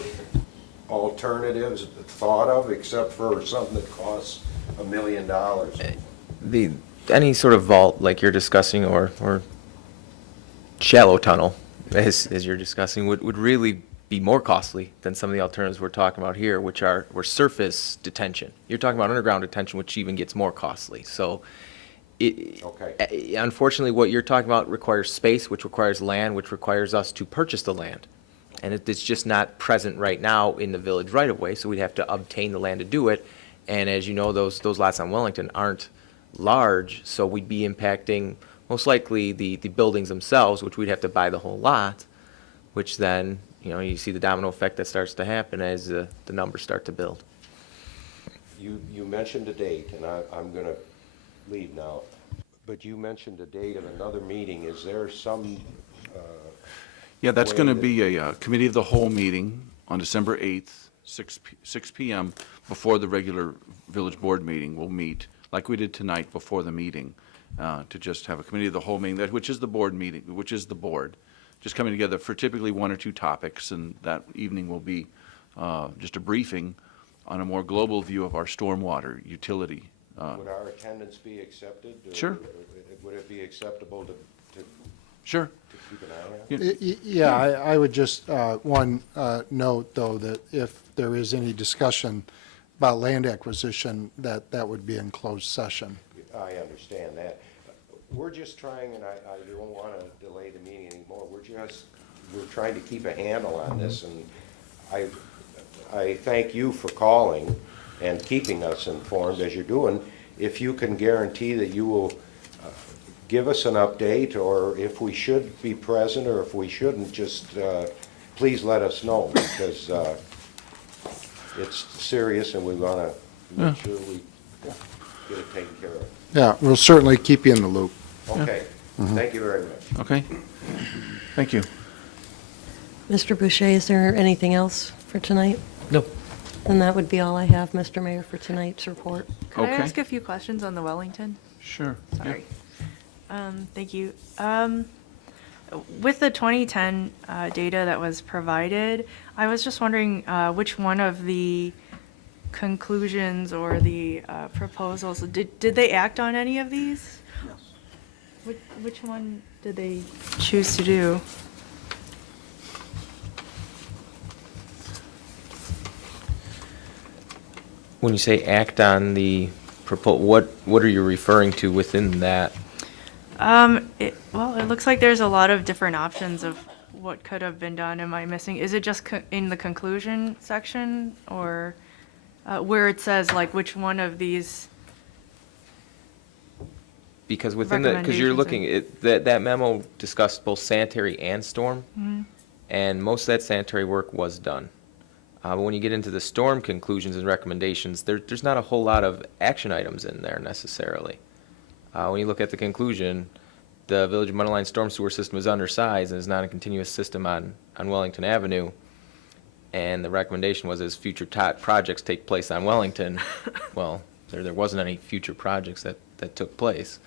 alternatives thought of except for something that costs $1 million? Any sort of vault like you're discussing or shallow tunnel as you're discussing would really be more costly than some of the alternatives we're talking about here, which were surface detention. You're talking about underground detention, which even gets more costly. So unfortunately, what you're talking about requires space, which requires land, which requires us to purchase the land. And it's just not present right now in the village right-of-way, so we'd have to obtain the land to do it. And as you know, those lots on Wellington aren't large, so we'd be impacting most likely the buildings themselves, which we'd have to buy the whole lot, which then, you see the domino effect that starts to happen as the numbers start to build. You mentioned a date, and I'm going to leave now, but you mentioned a date of another meeting. Is there some Yeah, that's way going to that- be a committee of the whole meeting on December 8th, 6 p.m. before the regular village board meeting. We'll meet, like we did tonight, before the meeting, to just have a committee of the whole meeting, which is the board meeting, which is the board, just coming together for typically 1 or 2 topics, and that evening will be just a briefing on a more global view of our stormwater utility. Would our attendance be accepted? Or Sure. Would it be acceptable to Sure. keep an eye on? Yeah, I would just, one note, though, that if there is any discussion about land acquisition, that would be in closed session. I understand that. We're just trying, and I don't want to delay the meeting anymore, we're trying to keep a handle on this, and I thank you for calling and keeping us informed as you're doing. If you can guarantee that you will give us an update, or if we should be present, or if we shouldn't, just please let us know, because it's serious, and we want to make sure we get it taken care of. Yeah, we'll certainly keep you in the loop. Okay, thank you very much. Okay. Thank you. Mr. Boucher, is there anything else for tonight? No. And that would be all I have, Mr. Mayor, for tonight's report. Could I Okay. ask a few questions on the Wellington? Sure. Sorry. Thank you. with the 2010 data that was provided, I was just wondering which one of the conclusions or the proposals, did they act on any of these? Yes. Which one did they choose to do? When you say act on the what are you referring to within that? Well, it looks like there's a lot of different options of what could have been done. Am I missing? Is it just in the conclusion section, or where it says like which one of these? Because within because you're looking that memo discussed both sanitary and storm, and most of that sanitary work was done. But when you get into the storm conclusions and recommendations, there's not a whole lot of action items in there necessarily. When you look at the conclusion, the Village of Mundelein storm sewer system is undersized and is not a continuous system on Wellington Avenue. And the recommendation was as future projects take place on Wellington, well, there wasn't any future projects that took place.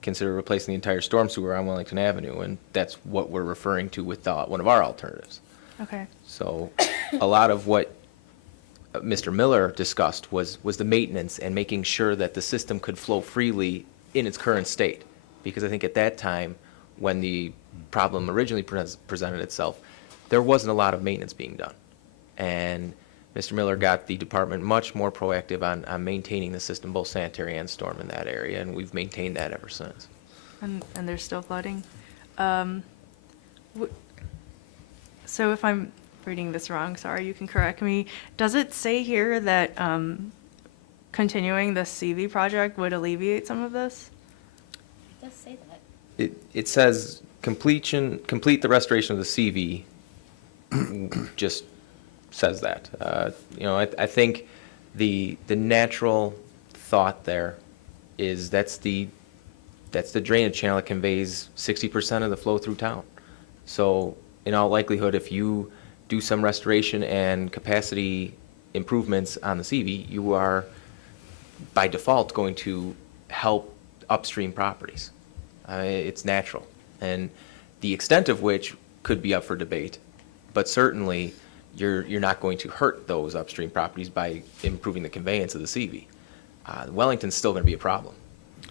Consider replacing the entire storm sewer on Wellington Avenue, and that's what we're referring to with one of our alternatives. Okay. So a lot of what Mr. Miller discussed was the maintenance and making sure that the system could flow freely in its current state. Because I think at that time, when the problem originally presented itself, there wasn't a lot of maintenance being done. And Mr. Miller got the department much more proactive on maintaining the system, both sanitary and storm in that area, and we've maintained that ever since. And there's still flooding. So if I'm reading this wrong, sorry, you can correct me. Does it say here that continuing the CV project would alleviate some of this? It does say that. It says complete the restoration of the CV, just says that. I think the natural thought there is that's the drainage channel that conveys 60% of the flow through town. So in all likelihood, if you do some restoration and capacity improvements on the CV, you are by default going to help upstream properties. It's natural. And the extent of which could be up for debate, but certainly you're not going to hurt those upstream properties by improving the conveyance of the CV. Wellington's still going to be a problem.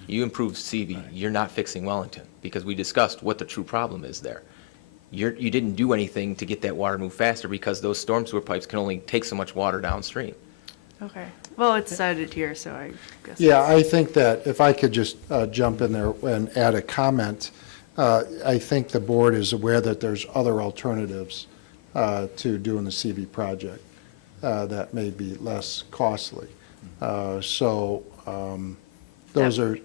You improve CV, you're not fixing Wellington, because we discussed what the true problem is there. You didn't do anything to get that water move faster because those storm sewer pipes can only take so much water downstream. Okay. Well, it's cited here, so I guess. Yeah, I think that if I could just jump in there and add a comment, I think the board is aware that there's other alternatives to doing the CV project that may be less costly. So those are.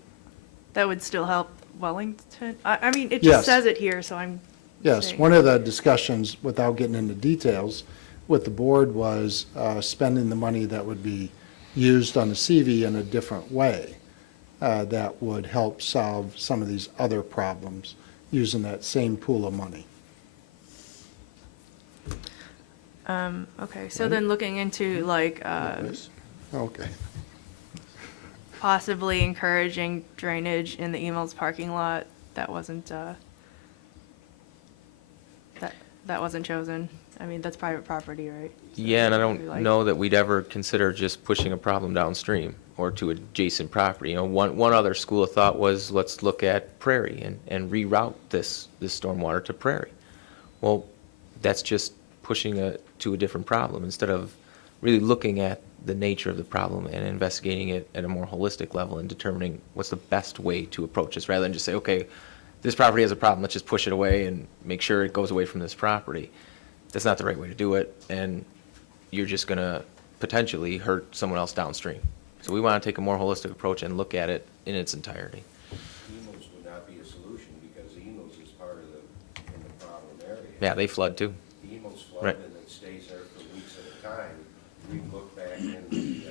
That would still help Wellington? I mean, it Yes. just says it here, so I'm. Yes, saying. one of the discussions, without getting into details, with the board was spending the money that would be used on the CV in a different way that would help solve some of these other problems using that same pool of money. Okay, so then looking into like Okay. possibly encouraging drainage in the Emails parking lot, that wasn't that wasn't chosen. I mean, that's private property, right? So Yeah, and I maybe don't like- know that we'd ever consider just pushing a problem downstream or to adjacent property. One other school of thought was, let's look at Prairie and reroute this stormwater to Prairie. Well, that's just pushing to a different problem instead of really looking at the nature of the problem and investigating it at a more holistic level and determining what's the best way to approach this, rather than just say, okay, this property has a problem, let's just push it away and make sure it goes away from this property. That's not the right way to do it, and you're just going to potentially hurt someone else downstream. So we want to take a more holistic approach and look at it in its entirety. Emos would not be a solution because Emos is part of in the problem area. Yeah, they flood too. Emos flood Right. and it stays there for weeks at a time. We look back in the,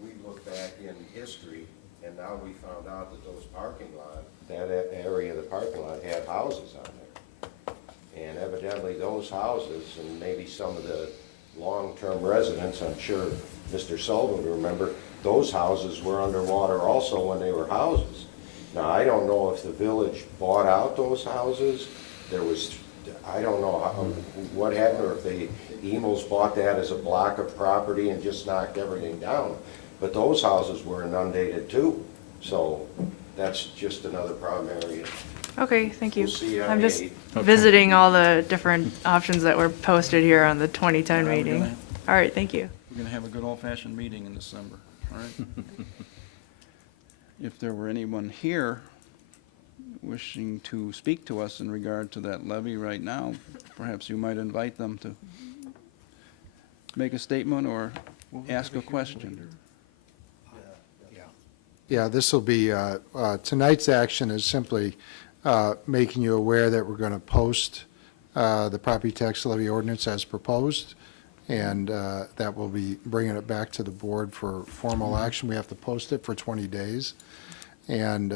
we look back in history, and now we found out that those parking lot, that area of the parking lot had houses on there. And evidently those houses, and maybe some of the long-term residents, I'm sure Mr. Sullivan will remember, those houses were underwater also when they were houses. Now, I don't know if the village bought out those houses. There was, I don't know what happened, or if the Emils bought that as a block of property and just knocked everything down. But those houses were inundated too. So that's just another problem area. Okay, thank you. We'll see you on I'm the just 8th. visiting all the different options that were posted here on the 2010 Yeah, we're meeting. gonna- All right, thank you. We're going to have a good old-fashioned meeting in December, all right? If there were anyone here wishing to speak to us in regard to that levy right now, perhaps you might invite them to make a statement or ask a question. Yeah, this will be, tonight's action is simply making you aware that we're going to post the property tax levy ordinance as proposed, and that will be bringing it back to the board for formal action. We have to post it for 20 days, and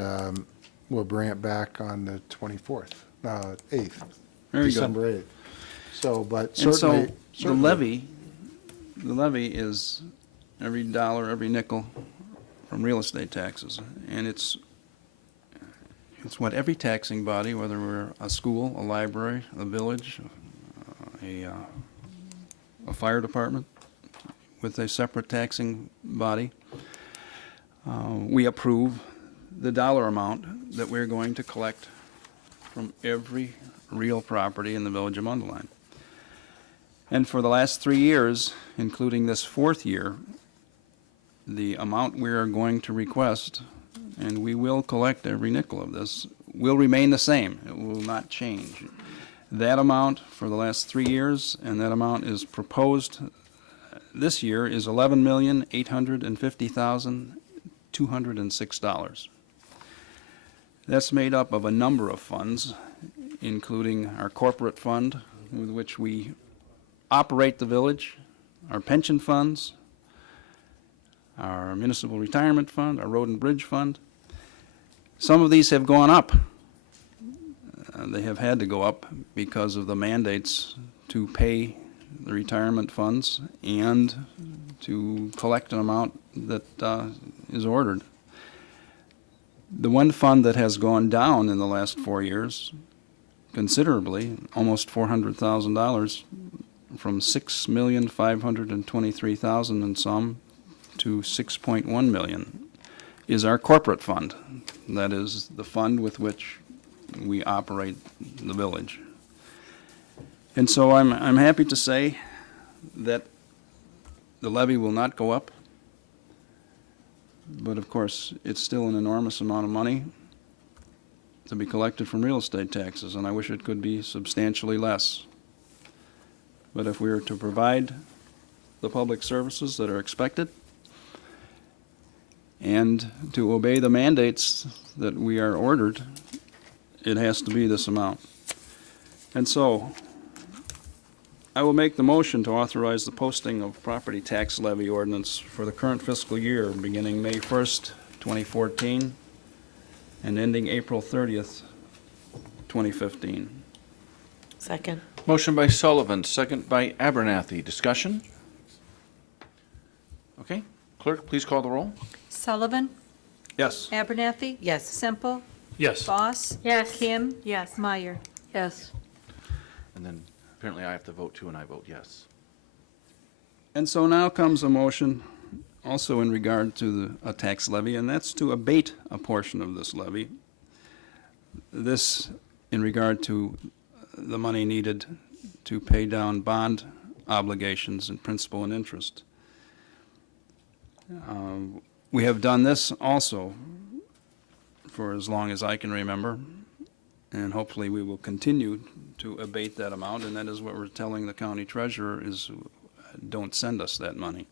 we'll bring it back on the 24th, 8th, Very good. December 8th. So, but And certainly. so the levy is every dollar, every nickel from real estate taxes. And it's what every taxing body, whether we're a school, a library, a village, a fire department with a separate taxing body, we approve the dollar amount that we're going to collect from every real property in the village of Mundelein. And for the last 3 years, including this 4th year, the amount we are going to request, and we will collect every nickel of this, will remain the same. It will not change. That amount for the last 3 years, and that amount is proposed this year, is $11,850,206. That's made up of a number of funds, including our corporate fund, with which we operate the village, our pension funds, our municipal retirement fund, our road and bridge fund. Some of these have gone up. They have had to go up because of the mandates to pay the retirement funds and to collect an amount that is ordered. The one fund that has gone down in the last 4 years considerably, almost $400,000, from $6,523,000 and some to $6.1 million, is our corporate fund. That is the fund with which we operate the village. And so I'm happy to say that the levy will not go up, but of course, it's still an enormous amount of money to be collected from real estate taxes, and I wish it could be substantially less. But if we are to provide the public services that are expected and to obey the mandates that we are ordered, it has to be this amount. And so, I will make the motion to authorize the posting of property tax levy ordinance for the current fiscal year, beginning May 1st, 2014, and ending April 30th, 2015. Second. Motion by Sullivan, second by Abernathy. Discussion? Okay. Clerk, please call the roll. Sullivan, Yes. Abernathy. Yes. Semple, Yes. Voss, Yes. Kim, Yes. Meyer. Yes. And then apparently I have to vote too, and I vote yes. And so now comes a motion also in regard to a tax levy, and that's to abate a portion of this levy. This in regard to the money needed to pay down bond obligations and principal and interest. We have done this also for as long as I can remember, and hopefully we will continue to abate that amount, and that is what we're telling the county treasurer is, don't send us that money.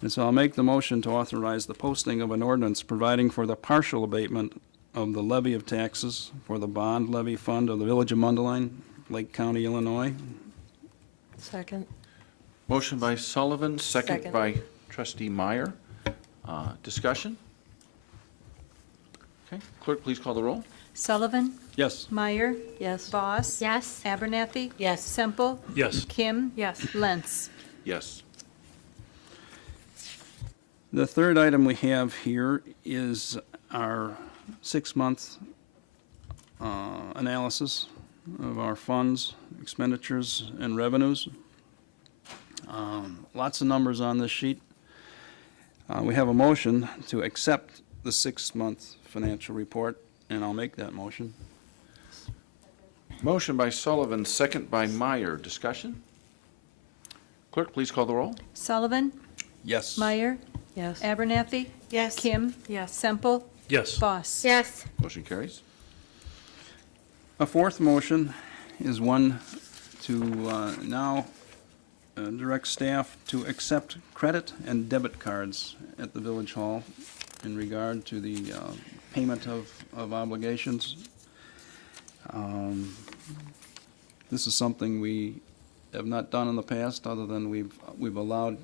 And so I'll make the motion to authorize the posting of an ordinance providing for the partial abatement of the levy of taxes for the bond levy fund of the Village of Mundelein, Lake County, Illinois. Second. Motion by Sullivan, second Second. by Trustee Meyer. Discussion? Okay. Clerk, please call the roll. Sullivan, Yes. Meyer, Yes. Voss. Yes. Abernathy. Yes. Semple, Yes. Kim. Yes. Lentz. Yes. The third item we have here is our 6-month analysis of our funds, expenditures, and revenues. Lots of numbers on this sheet. We have a motion to accept the 6-month financial report, and I'll make that motion. Motion by Sullivan, second by Meyer. Discussion? Clerk, please call the roll. Sullivan, Yes. Meyer, Yes. Abernathy, Yes. Kim, Yes. Semple, Yes. Voss. Yes. Motion carries. A fourth motion is one to now direct staff to accept credit and debit cards at the Village Hall in regard to the payment of obligations. This is something we have not done in the past, other than we've allowed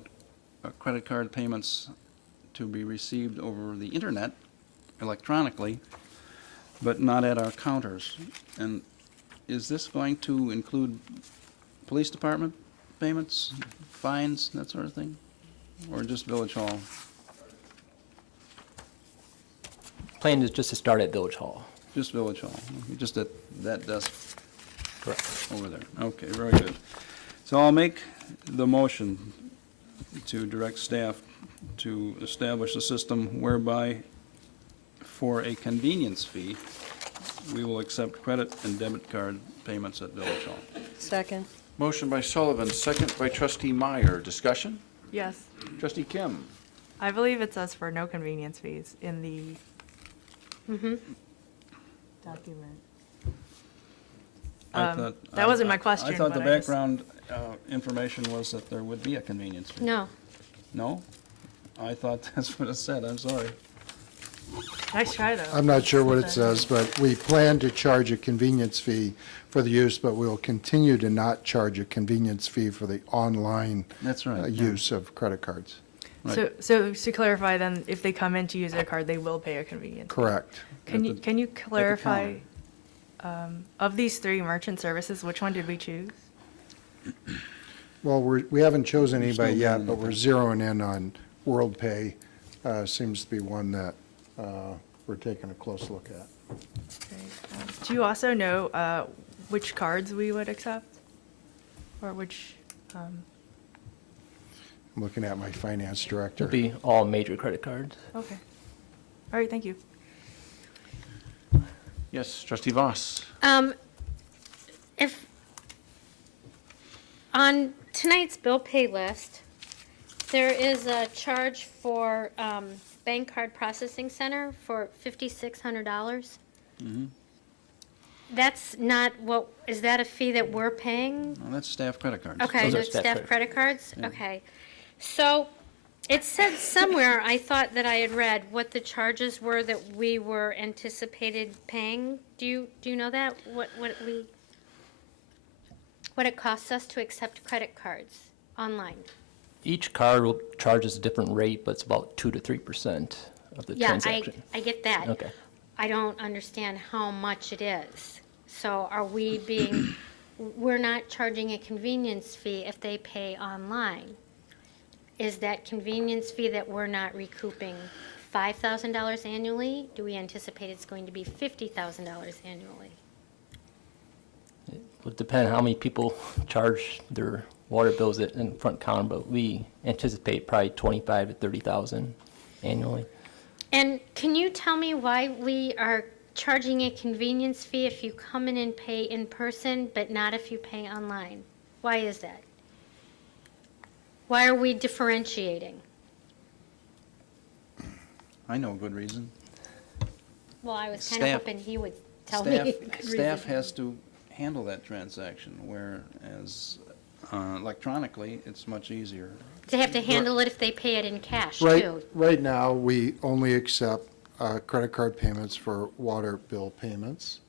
credit card payments to be received over the internet electronically, but not at our counters. And is this going to include police department payments, fines, that sort of thing? Or just Village Hall? Plan is just to start at Village Hall. Just Village Hall, just at that desk Correct. over there. Okay, very good. So I'll make the motion to direct staff to establish a system whereby, for a convenience fee, we will accept credit and debit card payments at Village Hall. Second. Motion by Sullivan, second by Trustee Meyer. Discussion? Yes. Trustee Kim? I believe it says for no convenience fees in the document. That wasn't my question, I thought the but I just- background information was that there would be a convenience fee. No. No? I thought that's what it said, I'm sorry. Nice try, though. I'm not sure what it says, but we plan to charge a convenience fee for the use, but we'll continue to not charge a convenience fee for the online That's right. yeah. use of credit cards. So to clarify then, if they come in to use their card, they will pay a convenience fee. Correct. Can you clarify, of these 3 merchant services, which one did we choose? Well, we haven't chosen anybody still yet, doing but it. we're zeroing in on WorldPay. Seems to be one that we're taking a close look at. Great. Do you also know which cards we would accept? Or which, I'm looking at my finance director. It'll be all major credit cards. okay. All right, thank you. Yes, Trustee Voss? If, on tonight's bill pay list, there is a charge for bank card processing center for $5,600. That's not what, is that a fee that we're paying? Well, that's staff credit cards. Okay, Those are that's staff staff credit. credit cards? Yeah. Okay. So it said somewhere, I thought that I had read what the charges were that we were anticipated paying. Do you know that? What it costs us to accept credit cards online? Each card will charge us a different rate, but it's about 2 to 3% of the Yeah, transaction. I get that. Okay. I don't understand how much it is. So are we being, we're not charging a convenience fee if they pay online. Is that convenience fee that we're not recouping $5,000 annually? Do we anticipate it's going to be $50,000 annually? It would depend how many people charge their water bills in front counter, but we anticipate probably 25 to 30,000 annually. And can you tell me why we are charging a convenience fee if you come in and pay in person, but not if you pay online? Why is that? Why are we differentiating? I know a good reason. Well, I was kind of Staff- hoping he would tell me a good reason. Staff has to handle that transaction, whereas electronically, it's much easier. They have to handle it if they pay it in cash, Right, too. right now, we only accept credit card payments for water bill payments.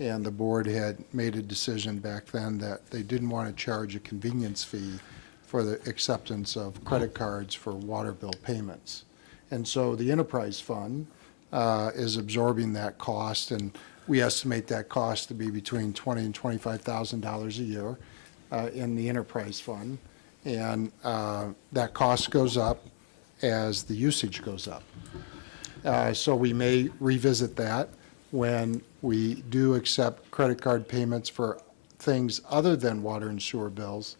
And the board had made a decision back then that they didn't want to charge a convenience fee for the acceptance of credit cards for water bill payments. And so the enterprise fund is absorbing that cost, and we estimate that cost to be between $20,000 and $25,000 a year in the enterprise fund. And that cost goes up as the usage goes up. So we may revisit that when we do accept credit card payments for things other than water and sewer bills,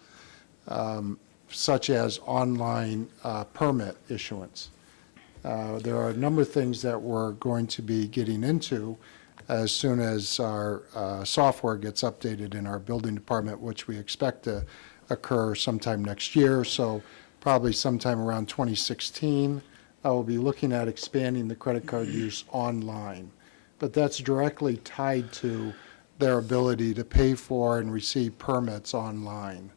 such as online permit issuance. There are a number of things that we're going to be getting into as soon as our software gets updated in our building department, which we expect to occur sometime next year. So probably sometime around 2016, I will be looking at expanding the credit card use online. But that's directly tied to their ability to pay for and receive permits online.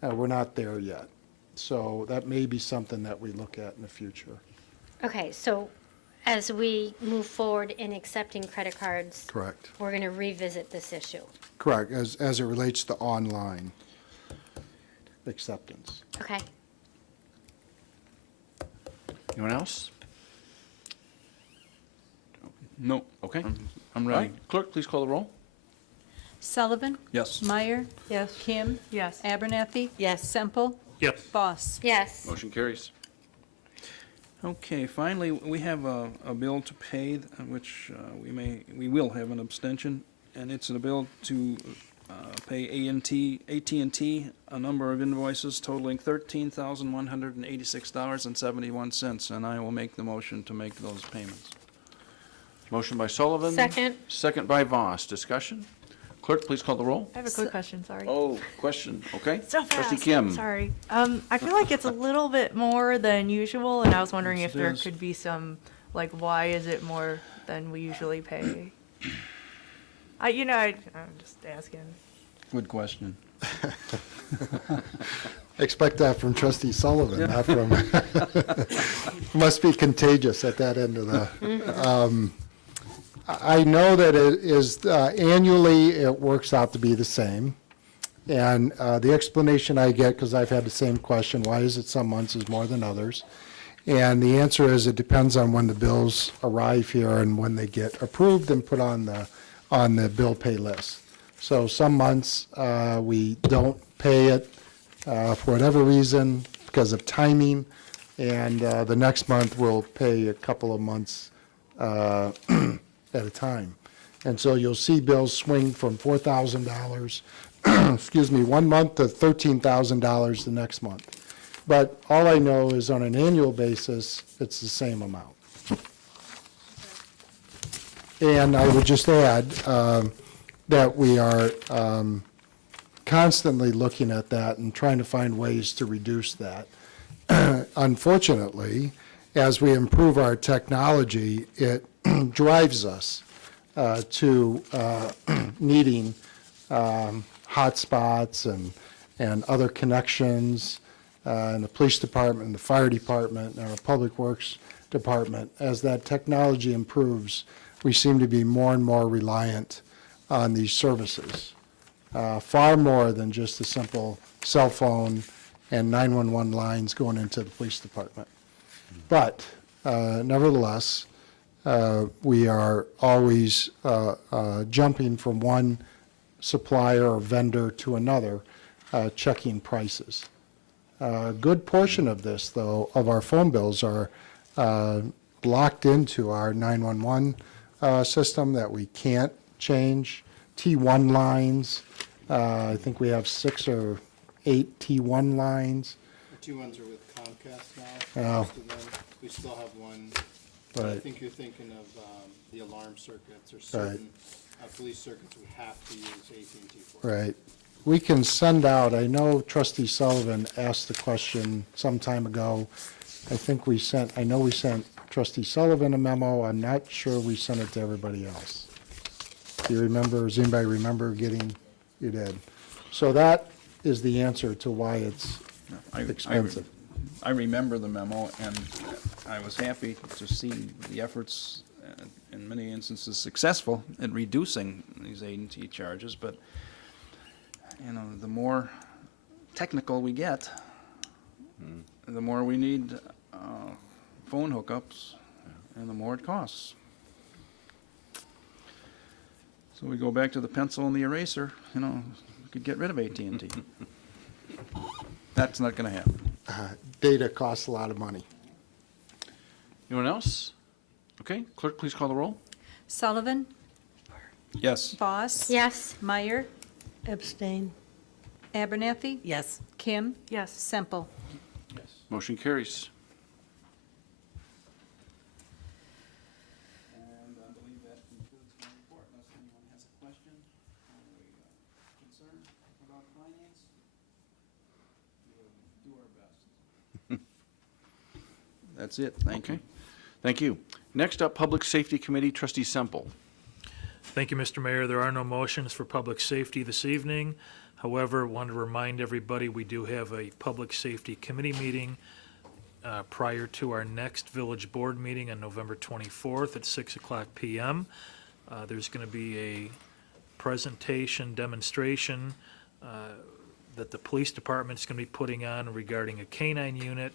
We're not there yet. So that may be something that we look at in the future. Okay, so as we move forward in accepting credit cards, Correct. we're going to revisit this issue. Correct, as it relates to online acceptance. Okay. Anyone else? No. Okay. I'm All ready. right, clerk, please call the roll. Sullivan? Yes. Meyer? Yes. Kim? Yes. Abernathy? Yes. Semple? Yes. Boss? Yes. Motion carries. Okay, finally, we have a bill to pay, which we will have an abstention, and it's a bill to pay AT&T a number of invoices totaling $13,186.71, and I will make the motion to make those payments. Motion by Sullivan. Second. Second by Voss. Discussion? Clerk, please call the roll. I have a quick question, sorry. Oh, question, okay. So fast. Trustee Kim. Sorry. I feel like it's a little bit more than usual, and I was wondering Yes, if it there is. could be some, like, why is it more than we usually pay? I'm just asking. Good question. Expect that from Trustee Sullivan, not from, must be contagious at that end of the. I know that it is, annually, it works out to be the same. And the explanation I get, because I've had the same question, why is it some months is more than others? And the answer is it depends on when the bills arrive here and when they get approved and put on the bill pay list. So some months, we don't pay it for whatever reason because of timing, and the next month we'll pay a couple of months at a time. And so you'll see bills swing from $4,000, excuse me, one month to $13,000 the next month. But all I know is on an annual basis, it's the same amount. And I would just add that we are constantly looking at that and trying to find ways to reduce that. Unfortunately, as we improve our technology, it drives us to needing hotspots and other connections in the police department, and the fire department, and our public works department. As that technology improves, we seem to be more and more reliant on these services, far more than just a simple cell phone and 911 lines going into the police department. But nevertheless, we are always jumping from one supplier or vendor to another, checking prices. A good portion of this, though, of our phone bills are locked into our 911 system that we can't change. T1 lines, I think we have 6 or 8 T1 lines. The T1s are with Comcast Oh. now. Most of them. We still have one. But I Right. think you're thinking of the alarm circuits or Right. certain police circuits we have to use AT&T for. Right. We can send out, I know Trustee Sullivan asked the question some time ago. I know we sent Trustee Sullivan a memo. I'm not sure we sent it to everybody else. Do you remember, does anybody remember getting, you did. So that is the answer to why it's expensive. I remember the memo, and I was happy to see the efforts, in many instances successful, in reducing these AT&T charges, but, the more technical we get, the more we need phone hookups, and the more it costs. So we go back to the pencil and the eraser, we could get rid of AT&T. That's not going to happen. Data costs a lot of money. Anyone else? Okay, clerk, please call the roll. Sullivan, Yes. Voss. Yes. Meyer, Abstain. Abernathy, Yes. Kim, Yes. Semple. Motion carries. And I believe that concludes my report, unless anyone has a question or a concern about finance. We'll do our best. That's it, thank you. Okay, thank you. Next up, Public Safety Committee, Trustee Semple. Thank you, Mr. Mayor. There are no motions for public safety this evening. However, want to remind everybody, we do have a Public Safety Committee meeting prior to our next village board meeting on November 24th at 6:00 PM. There's going to be a presentation demonstration that the police department is going to be putting on regarding a canine unit.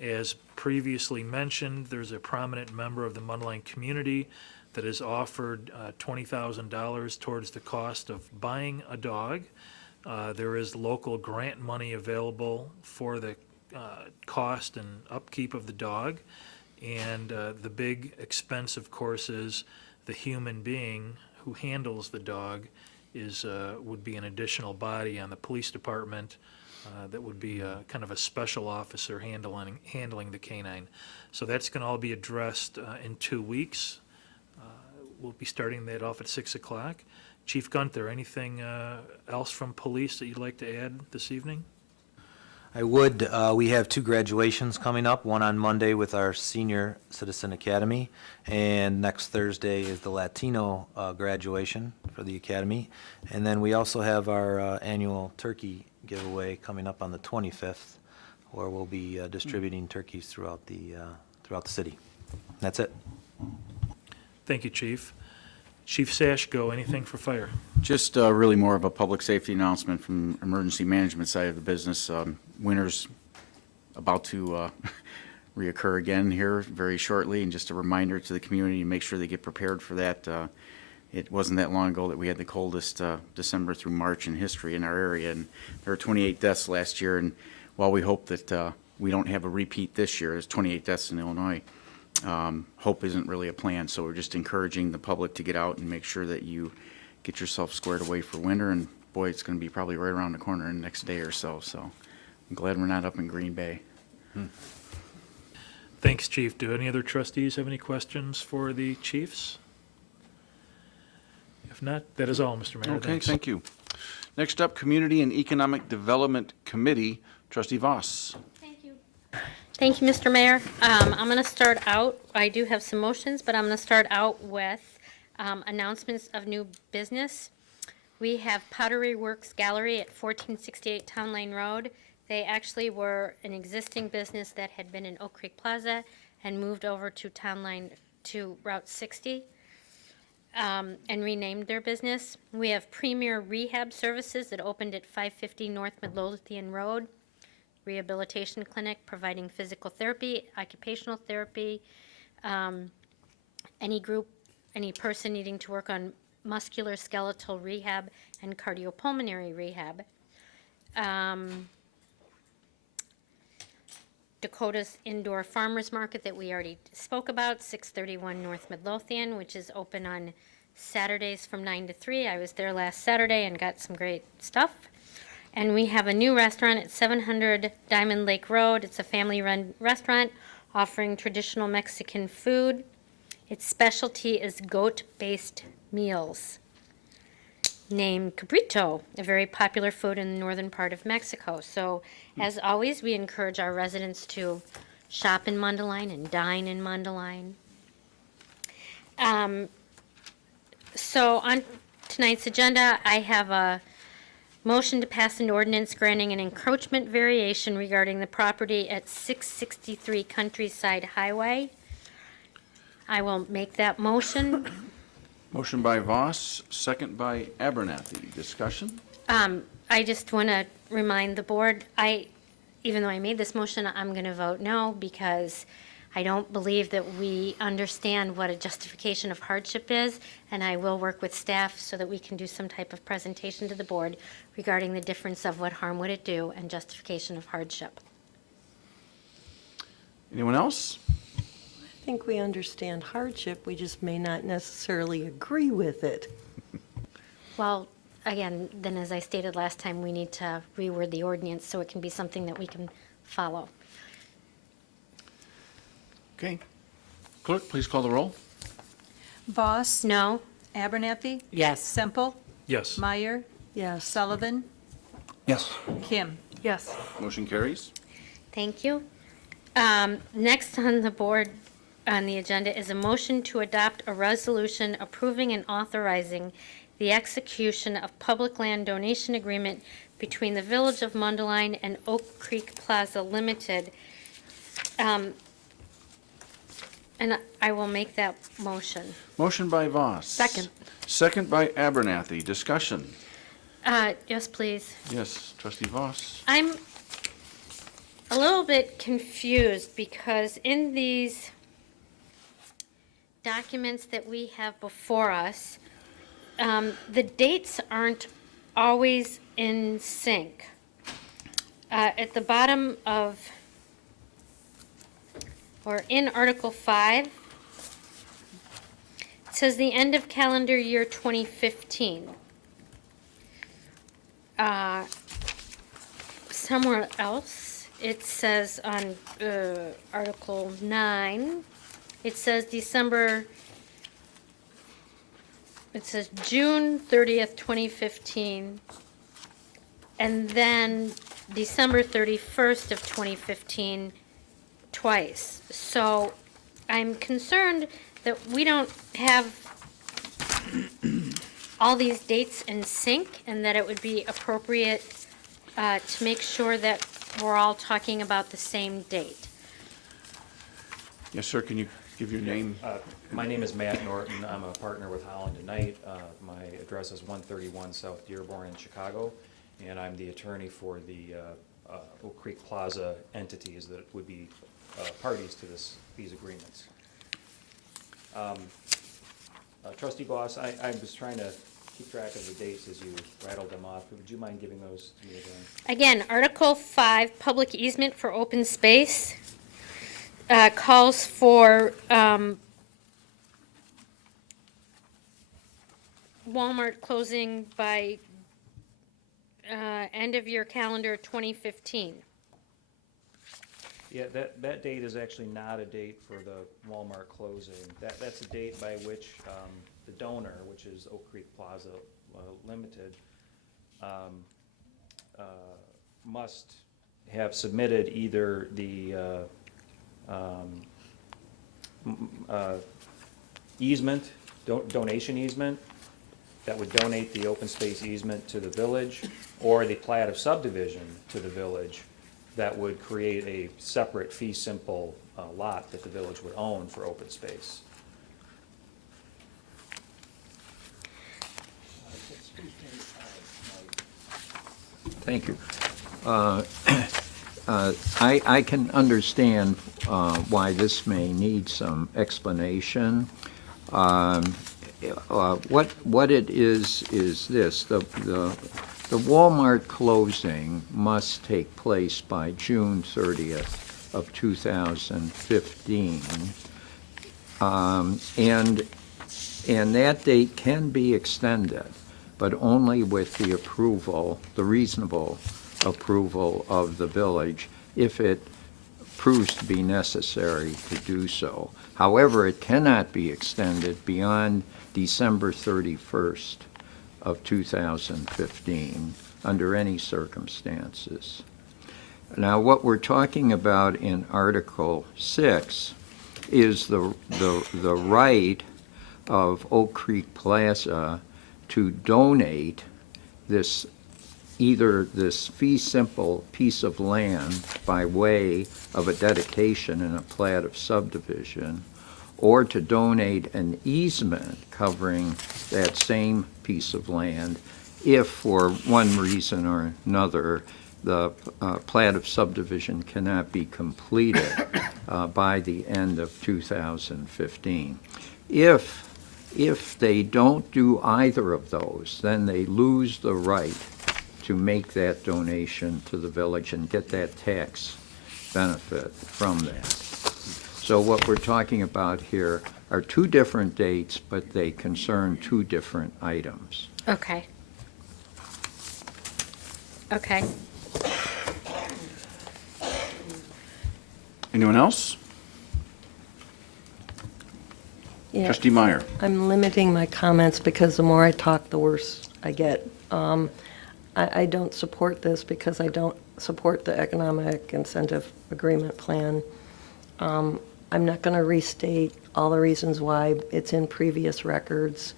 As previously mentioned, there's a prominent member of the Mundelein community that has offered $20,000 towards the cost of buying a dog. There is local grant money available for the cost and upkeep of the dog. And the big expense, of course, is the human being who handles the dog would be an additional body on the police department that would be kind of a special officer handling the canine. So that's going to all be addressed in 2 weeks. We'll be starting that off at 6:00. Chief Gunther, anything else from police that you'd like to add this evening? I would. We have 2 graduations coming up, one on Monday with our Senior Citizen Academy, and next Thursday is the Latino graduation for the Academy. And then we also have our annual turkey giveaway coming up on the 25th, where we'll be distributing turkeys throughout the city. That's it. Thank you, Chief. Chief Sashko, anything for fire? Just really more of a public safety announcement from emergency management side of the business. Winter's about to reoccur again here very shortly, and just a reminder to the community to make sure they get prepared for that. It wasn't that long ago that we had the coldest December through March in history in our area, and there were 28 deaths last year. And while we hope that we don't have a repeat this year, there's 28 deaths in Illinois. Hope isn't really a plan, so we're just encouraging the public to get out and make sure that you get yourself squared away for winter. And boy, it's going to be probably right around the corner in the next day or so. So I'm glad we're not up in Green Bay. Thanks, Chief. Do any other trustees have any questions for the chiefs? If not, that is all, Mr. Mayor. Okay, Thanks. thank you. Next up, Community and Economic Development Committee, Trustee Voss. Thank you, Mr. Mayor. I'm going to start out, I do have some motions, but I'm going to start out with announcements of new business. We have Pottery Works Gallery at 1468 Town Line Road. They actually were an existing business that had been in Oak Creek Plaza and moved over to Town Line to Route 60 and renamed their business. We have Premier Rehab Services that opened at 550 North Midlothian Road. Rehabilitation clinic providing physical therapy, occupational therapy, any person needing to work on muscular skeletal rehab and cardiopulmonary rehab. Dakota's Indoor Farmers Market that we already spoke about, 631 North Midlothian, which is open on Saturdays from 9 to 3. I was there last Saturday and got some great stuff. And we have a new restaurant at 700 Diamond Lake Road. It's a family-run restaurant offering traditional Mexican food. Its specialty is goat-based meals, named cabrito, a very popular food in the northern part of Mexico. So, as always, we encourage our residents to shop in Mundelein and dine in Mundelein. So, on tonight's agenda, I have a motion to pass an ordinance granting an encroachment variation regarding the property at 663 Countryside Highway. I will make that motion. Motion by Voss, second by Abernathy. Discussion? I just want to remind the board, even though I made this motion, I'm going to vote no because I don't believe that we understand what a justification of hardship is, and I will work with staff so that we can do some type of presentation to the board regarding the difference of what harm would it do and justification of hardship. Anyone else? think we understand hardship, we just may not necessarily agree with it. Well, again, then as I stated last time, we need to reword the ordinance so it can be something that we can follow. Okay. Clerk, please call the roll. Voss. No? Abernathy. Yes. Semple. Yes. Meyer. Yes. Sullivan. Yes. Kim. Yes. Motion carries. Thank you. Next on the board, on the agenda, is a motion to adopt a resolution approving and authorizing the execution of public land donation agreement between the Village of Mundelein and Oak Creek Plaza Limited. And I will make that motion. Motion by Voss. Second. Second by Abernathy. Discussion. Yes, please. Yes, trustee Voss. I'm a little bit confused because in these documents that we have before us, the dates aren't always in sync. At the bottom of, or in Article 5, it says the end of calendar year 2015. Somewhere else, it says on Article 9, it says June 30th, 2015, and then December 31st of 2015 twice. So I'm concerned that we don't have all these dates in sync, and that it would be appropriate to make sure that we're all talking about the same date. Yes, sir, can you give your name? My name is Matt Norton. I'm a partner with Holland and Knight. My address is 131 South Dearborn in Chicago, and I'm the attorney for the Oak Creek Plaza entities that would be parties to these agreements. Trustee Voss, I was trying to keep track of the dates as you rattled them off. Would you mind giving those to me again? Again, Article 5, public easement for open space, calls for Walmart closing by end of year calendar 2015. Yeah, that date is actually not a date for the Walmart closing. That's a date by which the donor, which is Oak Creek Plaza Limited, must have submitted either the easement, donation easement, that would donate the open space easement to the village, or the plat of subdivision to the village that would create a separate fee simple lot that the village would own for open space. Thank you. I can understand why this may need some explanation. What it is this: the Walmart closing must take place by June 30th of 2015, and that date can be extended, but only with the approval, the reasonable approval of the village, if it proves to be necessary to do so. However, it cannot be extended beyond December 31st of 2015 under any circumstances. Now, what we're talking about in Article 6 is the right of Oak Creek Plaza to donate this, either this fee simple piece of land by way of a dedication in a plat of subdivision, or to donate an easement covering that same piece of land if for one reason or another the plat of subdivision cannot be completed by the end of 2015. If they don't do either of those, then they lose the right to make that donation to the village and get that tax benefit from that. So what we're talking about here are two different dates, but they concern two different items. Okay. Okay. Anyone else? Yeah. Trustee Meyer. I'm limiting my comments because the more I talk, the worse I get. I don't support this because I don't support the economic incentive agreement plan. I'm not going to restate all the reasons why it's in previous records.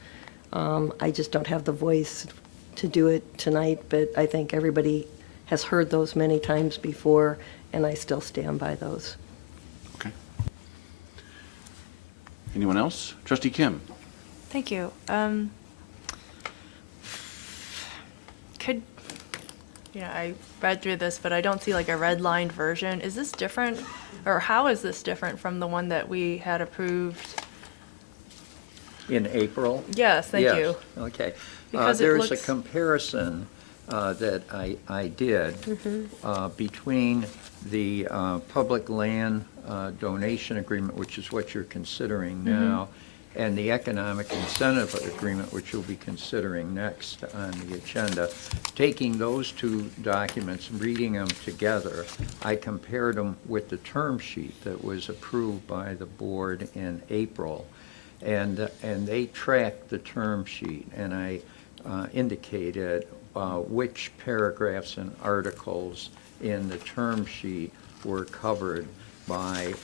I just don't have the voice to do it tonight, but I think everybody has heard those many times before, and I still stand by those. Okay. Anyone else? Trustee Kim. Thank you. I read through this, but I don't see like a red-lined version. Is this different, or how is this different from the one that we had approved? In April? Yes, thank Yes, you. okay. Because it There's a looks- comparison that I did between the public land donation agreement, which is what you're considering now, and the economic incentive agreement, which you'll be considering next on the agenda. Taking those two documents, reading them together, I compared them with the term sheet that was approved by the board in April. And they tracked the term sheet, and I indicated which paragraphs and articles in the term sheet were covered by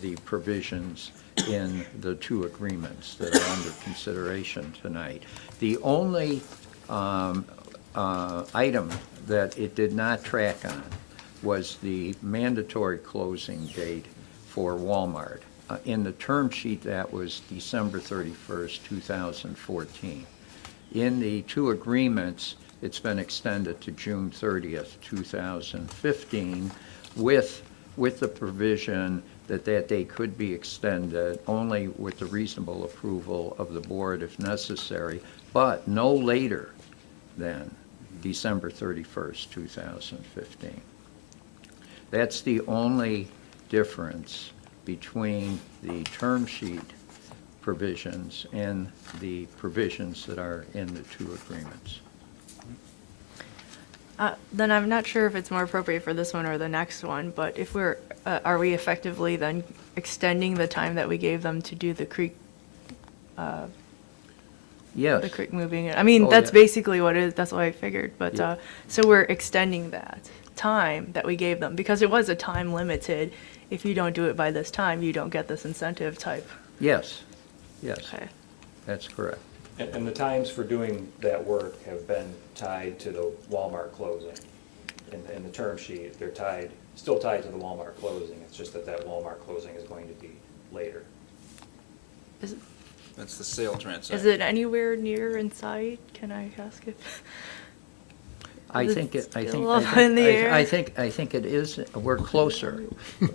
the provisions in the two agreements that are under consideration tonight. The only item that it did not track on was the mandatory closing date for Walmart. In the term sheet, that was December 31st, 2014. In the two agreements, it's been extended to June 30th, 2015, with the provision that date could be extended only with the reasonable approval of the board if necessary, but no later than December 31st, 2015. That's the only difference between the term sheet provisions and the provisions that are in the two agreements. Then I'm not sure if it's more appropriate for this one or the next one, but if we're, are we effectively then extending the time that we gave them to do the creek? Yes. The creek moving. I mean, Oh, that's yeah. basically what it is. That's what I figured. But Yeah. so we're extending that time that we gave them because it was a time limited. If you don't do it by this time, you don't get this incentive type. Yes, yes, Okay. that's correct. And the times for doing that work have been tied to the Walmart closing. In the term sheet, they're still tied to the Walmart closing. It's just that Walmart closing is going to be later. That's the sale transaction. Is it anywhere near in sight? Can I ask if? I think it is, we're closer.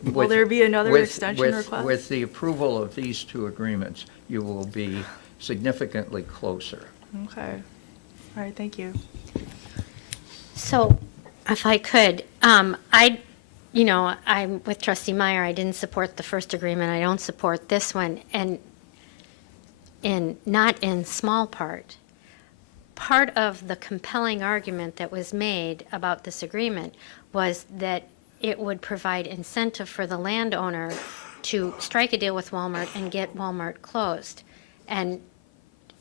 Will there be another extension request? With the approval of these two agreements, you will be significantly closer. Okay. All right, thank you. So, if I could, I'm with Trustee Meyer. I didn't support the first agreement. I don't support this one, and not in small part. Part of the compelling argument that was made about this agreement was that it would provide incentive for the landowner to strike a deal with Walmart and get Walmart closed. And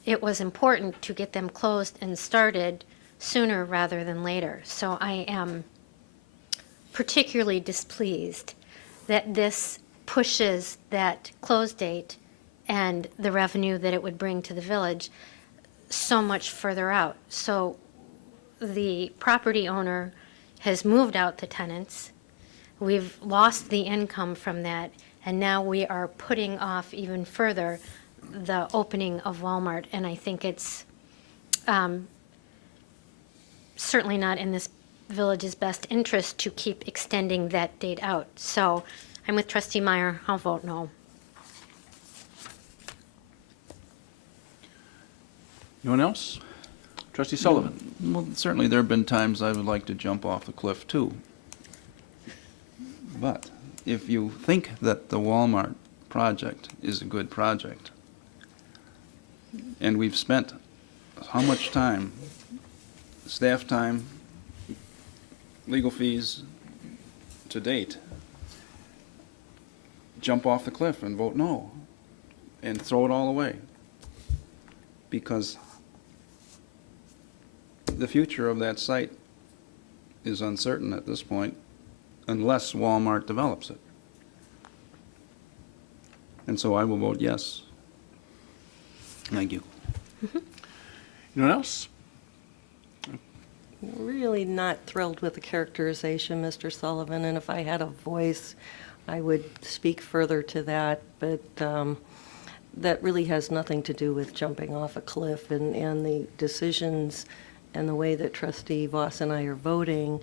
it was important to get them closed and started sooner rather than later. So I am particularly displeased that this pushes that close date and the revenue that it would bring to the village so much further out. So the property owner has moved out the tenants. We've lost the income from that, and now we are putting off even further the opening of Walmart. And I think it's certainly not in this village's best interest to keep extending that date out. So I'm with Trustee Meyer. I'll vote no. Anyone else? Trustee Sullivan. Well, certainly there have been times I would like to jump off the cliff too. But if you think that the Walmart project is a good project, and we've spent how much time, staff time, legal fees to date, jump off the cliff and vote no, and throw it all away. Because the future of that site is uncertain at this point, unless Walmart develops it. And so I will vote yes. Thank you. Anyone else? Really not thrilled with the characterization, Mr. Sullivan, and if I had a voice, I would speak further to that, but that really has nothing to do with jumping off a cliff, and the decisions and the way that Trustee Voss and I are voting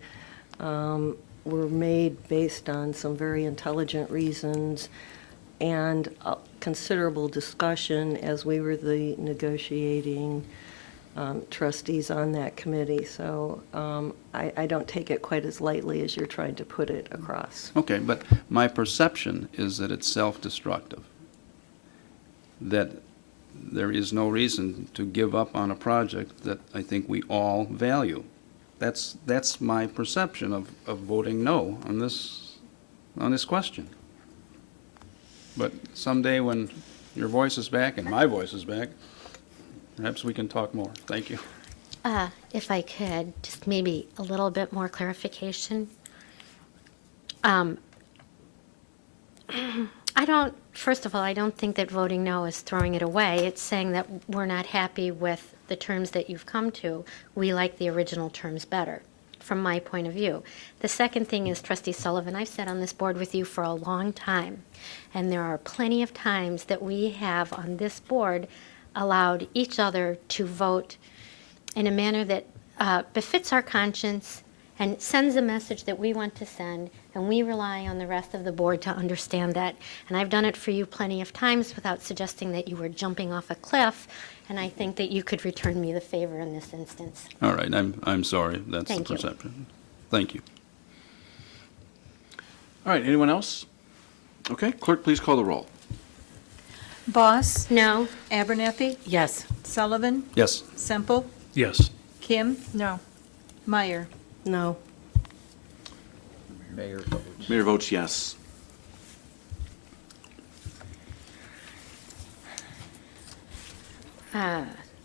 were made based on some very intelligent reasons and considerable discussion as we were the negotiating trustees on that committee. So I don't take it quite as lightly as you're trying to put it across. Okay, but my perception is that it's self-destructive, that there is no reason to give up on a project that I think we all value. That's my perception of voting no on this question. But someday when your voice is back and my voice is back, perhaps we can talk more. Thank you. If I could, just maybe a little bit more clarification. First of all, I don't think that voting no is throwing it away. It's saying that we're not happy with the terms that you've come to. We like the original terms better, from my point of view. The second thing is, Trustee Sullivan, I've sat on this board with you for a long time, and there are plenty of times that we have on this board allowed each other to vote in a manner that befits our conscience and sends a message that we want to send, and we rely on the rest of the board to understand that. And I've done it for you plenty of times without suggesting that you were jumping off a cliff, and I think that you could return me the favor in this instance. All right, I'm sorry. That's the Thank you. perception. Thank you. All right, anyone else? Okay, clerk, please call the roll. Voss? No. Abernathy? Yes. Sullivan? Yes. Semple? Yes. Kim? No. Meyer? No. Mayor votes. Mayor votes yes.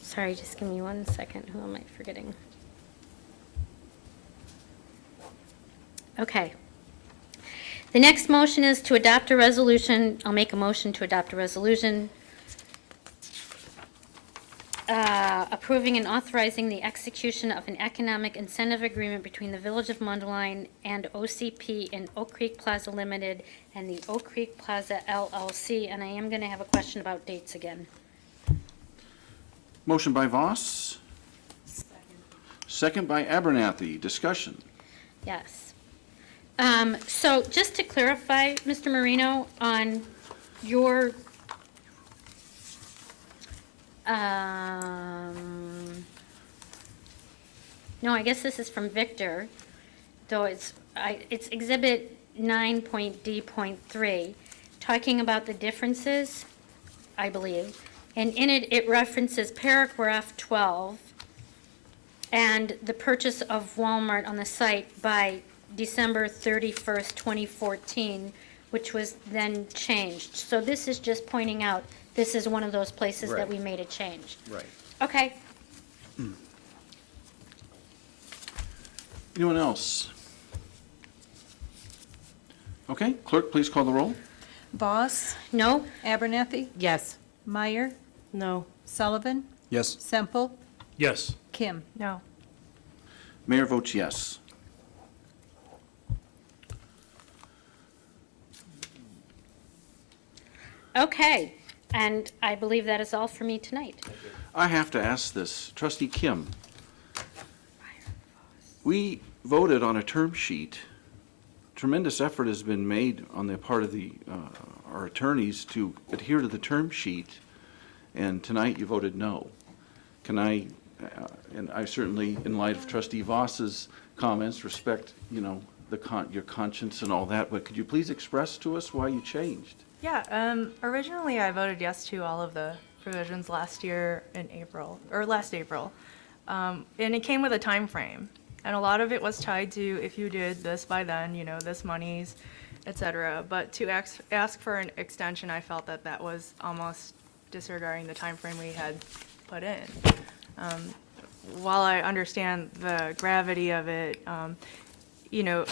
Sorry, just give me 1 second. Who am I forgetting? Okay. The next motion is to adopt a resolution. I'll make a motion to adopt a resolution approving and authorizing the execution of an economic incentive agreement between the Village of Mundelein and OCP and Oak Creek Plaza Limited and the Oak Creek Plaza LLC. And I am going to have a question about dates again. Motion by Voss. Second by Abernathy. Discussion. Yes. So just to clarify, Mr. Marino, on your, no, I guess this is from Victor, though it's Exhibit 9.D.3, talking about the differences, I believe, and in it, it references paragraph 12 and the purchase of Walmart on the site by December 31st, 2014, which was then changed. So this is just pointing out, this is one of those places that Right. we made a change. Right. Okay. Anyone else? Okay, clerk, please call the roll. Voss? No? Abernathy? Yes. Meyer? No. Sullivan? Yes. Semple? Yes. Kim? No. Mayor votes yes. Okay. And I believe that is all for me tonight. I have to ask this. Trustee Kim, we voted on a term sheet. Tremendous effort has been made on the part of our attorneys to adhere to the term sheet, and tonight you voted no. Can I, and I certainly, in light of Trustee Voss's comments, respect, your conscience and all that, but could you please express to us why you changed? Yeah, originally I voted yes to all of the provisions last year in April, or last April. And it came with a time frame. And a lot of it was tied to if you did this by then, you know, this monies, et cetera. But to ask for an extension, I felt that that was almost disregarding the time frame we had put in. While I understand the gravity of it, you know,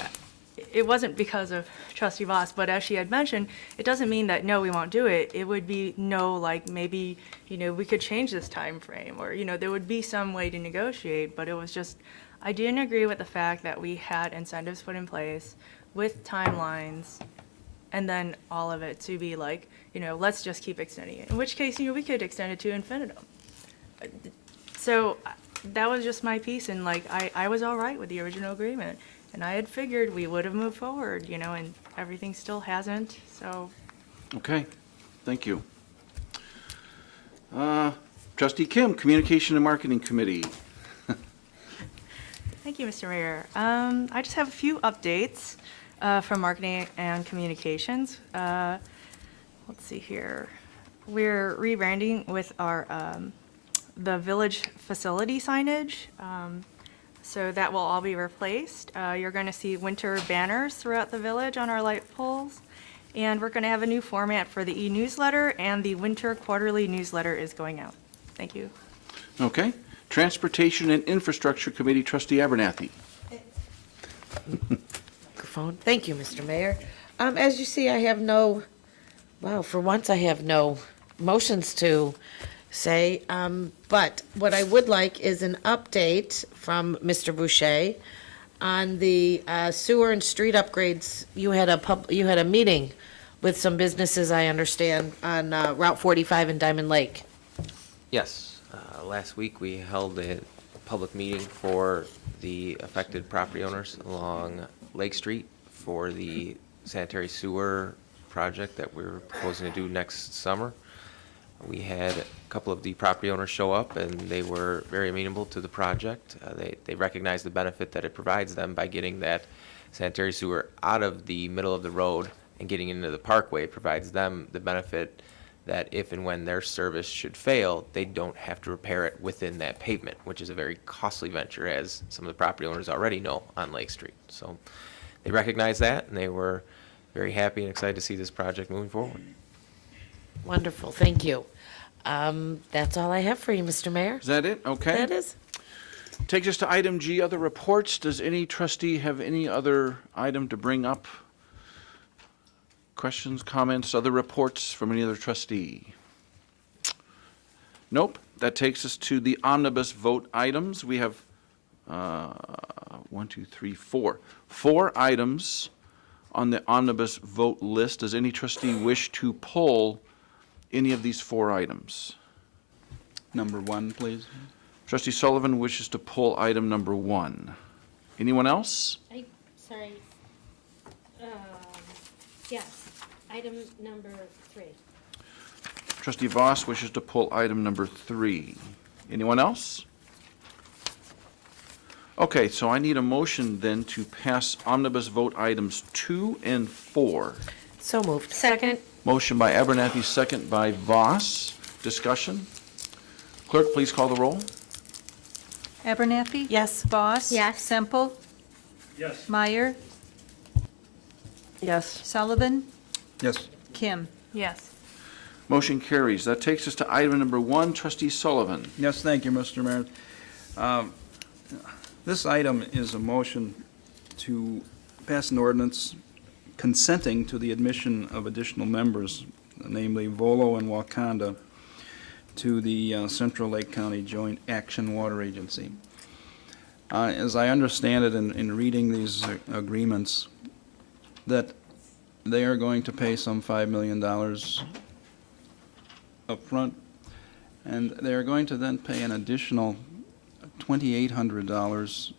it wasn't because of Trustee Voss, but as she had mentioned, it doesn't mean that, no, we won't do it. It would be, no, like, maybe, you know, we could change this time frame, or, you know, there would be some way to negotiate, but it was just, I didn't agree with the fact that we had incentives put in place with timelines, and then all of it to be like, you know, let's just keep extending it. In which case, you know, we could extend it to infinitum. So that was just my piece, and like, I was all right with the original agreement. And I had figured we would have moved forward, you know, and everything still hasn't, so. Okay, thank you. Trustee Kim, Communication and Marketing Committee. Thank you, Mr. Mayor. I just have a few updates from Marketing and Communications. Let's see here. We're rebranding with our, the village facility signage. So that will all be replaced. You're going to see winter banners throughout the village on our light poles. And we're going to have a new format for the e-newsletter, and the winter quarterly newsletter is going out. Thank you. Okay. Transportation and Infrastructure Committee, Trustee Abernathy. Microphone. Thank you, Mr. Mayor. As you see, I have no, wow, for once I have no motions to say, but what I would like is an update from Mr. Boucher on the sewer and street upgrades. You had a meeting with some businesses, I understand, on Route 45 in Diamond Lake. Yes, last week we held a public meeting for the affected property owners along Lake Street for the sanitary sewer project that we're proposing to do next summer. We had a couple of the property owners show up, and they were very amenable to the project. They recognize the benefit that it provides them by getting that sanitary sewer out of the middle of the road and getting into the parkway. It provides them the benefit that if and when their service should fail, they don't have to repair it within that pavement, which is a very costly venture, as some of the property owners already know on Lake Street. So they recognize that, and they were very happy and excited to see this project moving forward. Wonderful, thank you. That's all I have for you, Mr. Mayor. Is that it? Okay. That is. Takes us to item G, other reports. Does any trustee have any other item to bring up? Questions, comments, other reports from any other trustee? Nope. That takes us to the omnibus vote items. We have 1, 2, 3, 4. 4 items on the omnibus vote list. Does any trustee wish to pull any of these 4 items? Number 1, please. Trustee Sullivan wishes to pull item number 1. Anyone else? Sorry. Yes, item number 3. Trustee Voss wishes to pull item number 3. Anyone else? Okay, so I need a motion then to pass omnibus vote items 2 and 4. So moved. Second. Motion by Abernathy, second by Voss. Discussion? Clerk, please call the roll. Abernathy? Yes. Voss? Yes. Semple? Yes. Meyer? Yes. Sullivan? Yes. Kim? Yes. Motion carries. That takes us to item number 1, Trustee Sullivan. Yes, thank you, Mr. Mayor. This item is a motion to pass an ordinance consenting to the admission of additional members, namely Volo and Wakanda, to the Central Lake County Joint Action Water Agency. As I understand it in reading these agreements, that they are going to pay some $5 million up front, and they are going to then pay an additional $2,800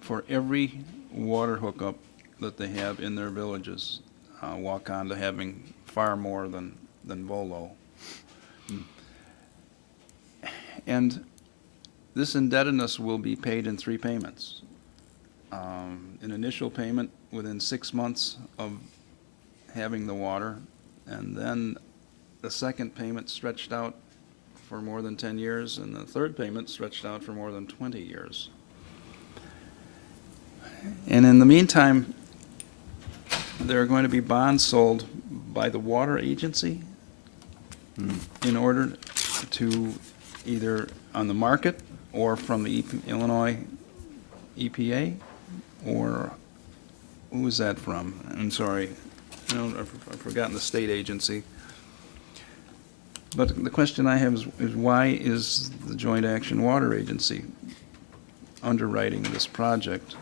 for every water hookup that they have in their villages, Wakanda having far more than Volo. And this indebtedness will be paid in 3 payments. an initial payment within 6 months of having the water, and then the second payment stretched out for more than 10 years, and the third payment stretched out for more than 20 years. And in the meantime, there are going to be bonds sold by the water agency in order to either on the market or from the Illinois EPA, or who is that from? I'm sorry, I've forgotten the state agency. But the question I have is why is the Joint Action Water Agency underwriting this project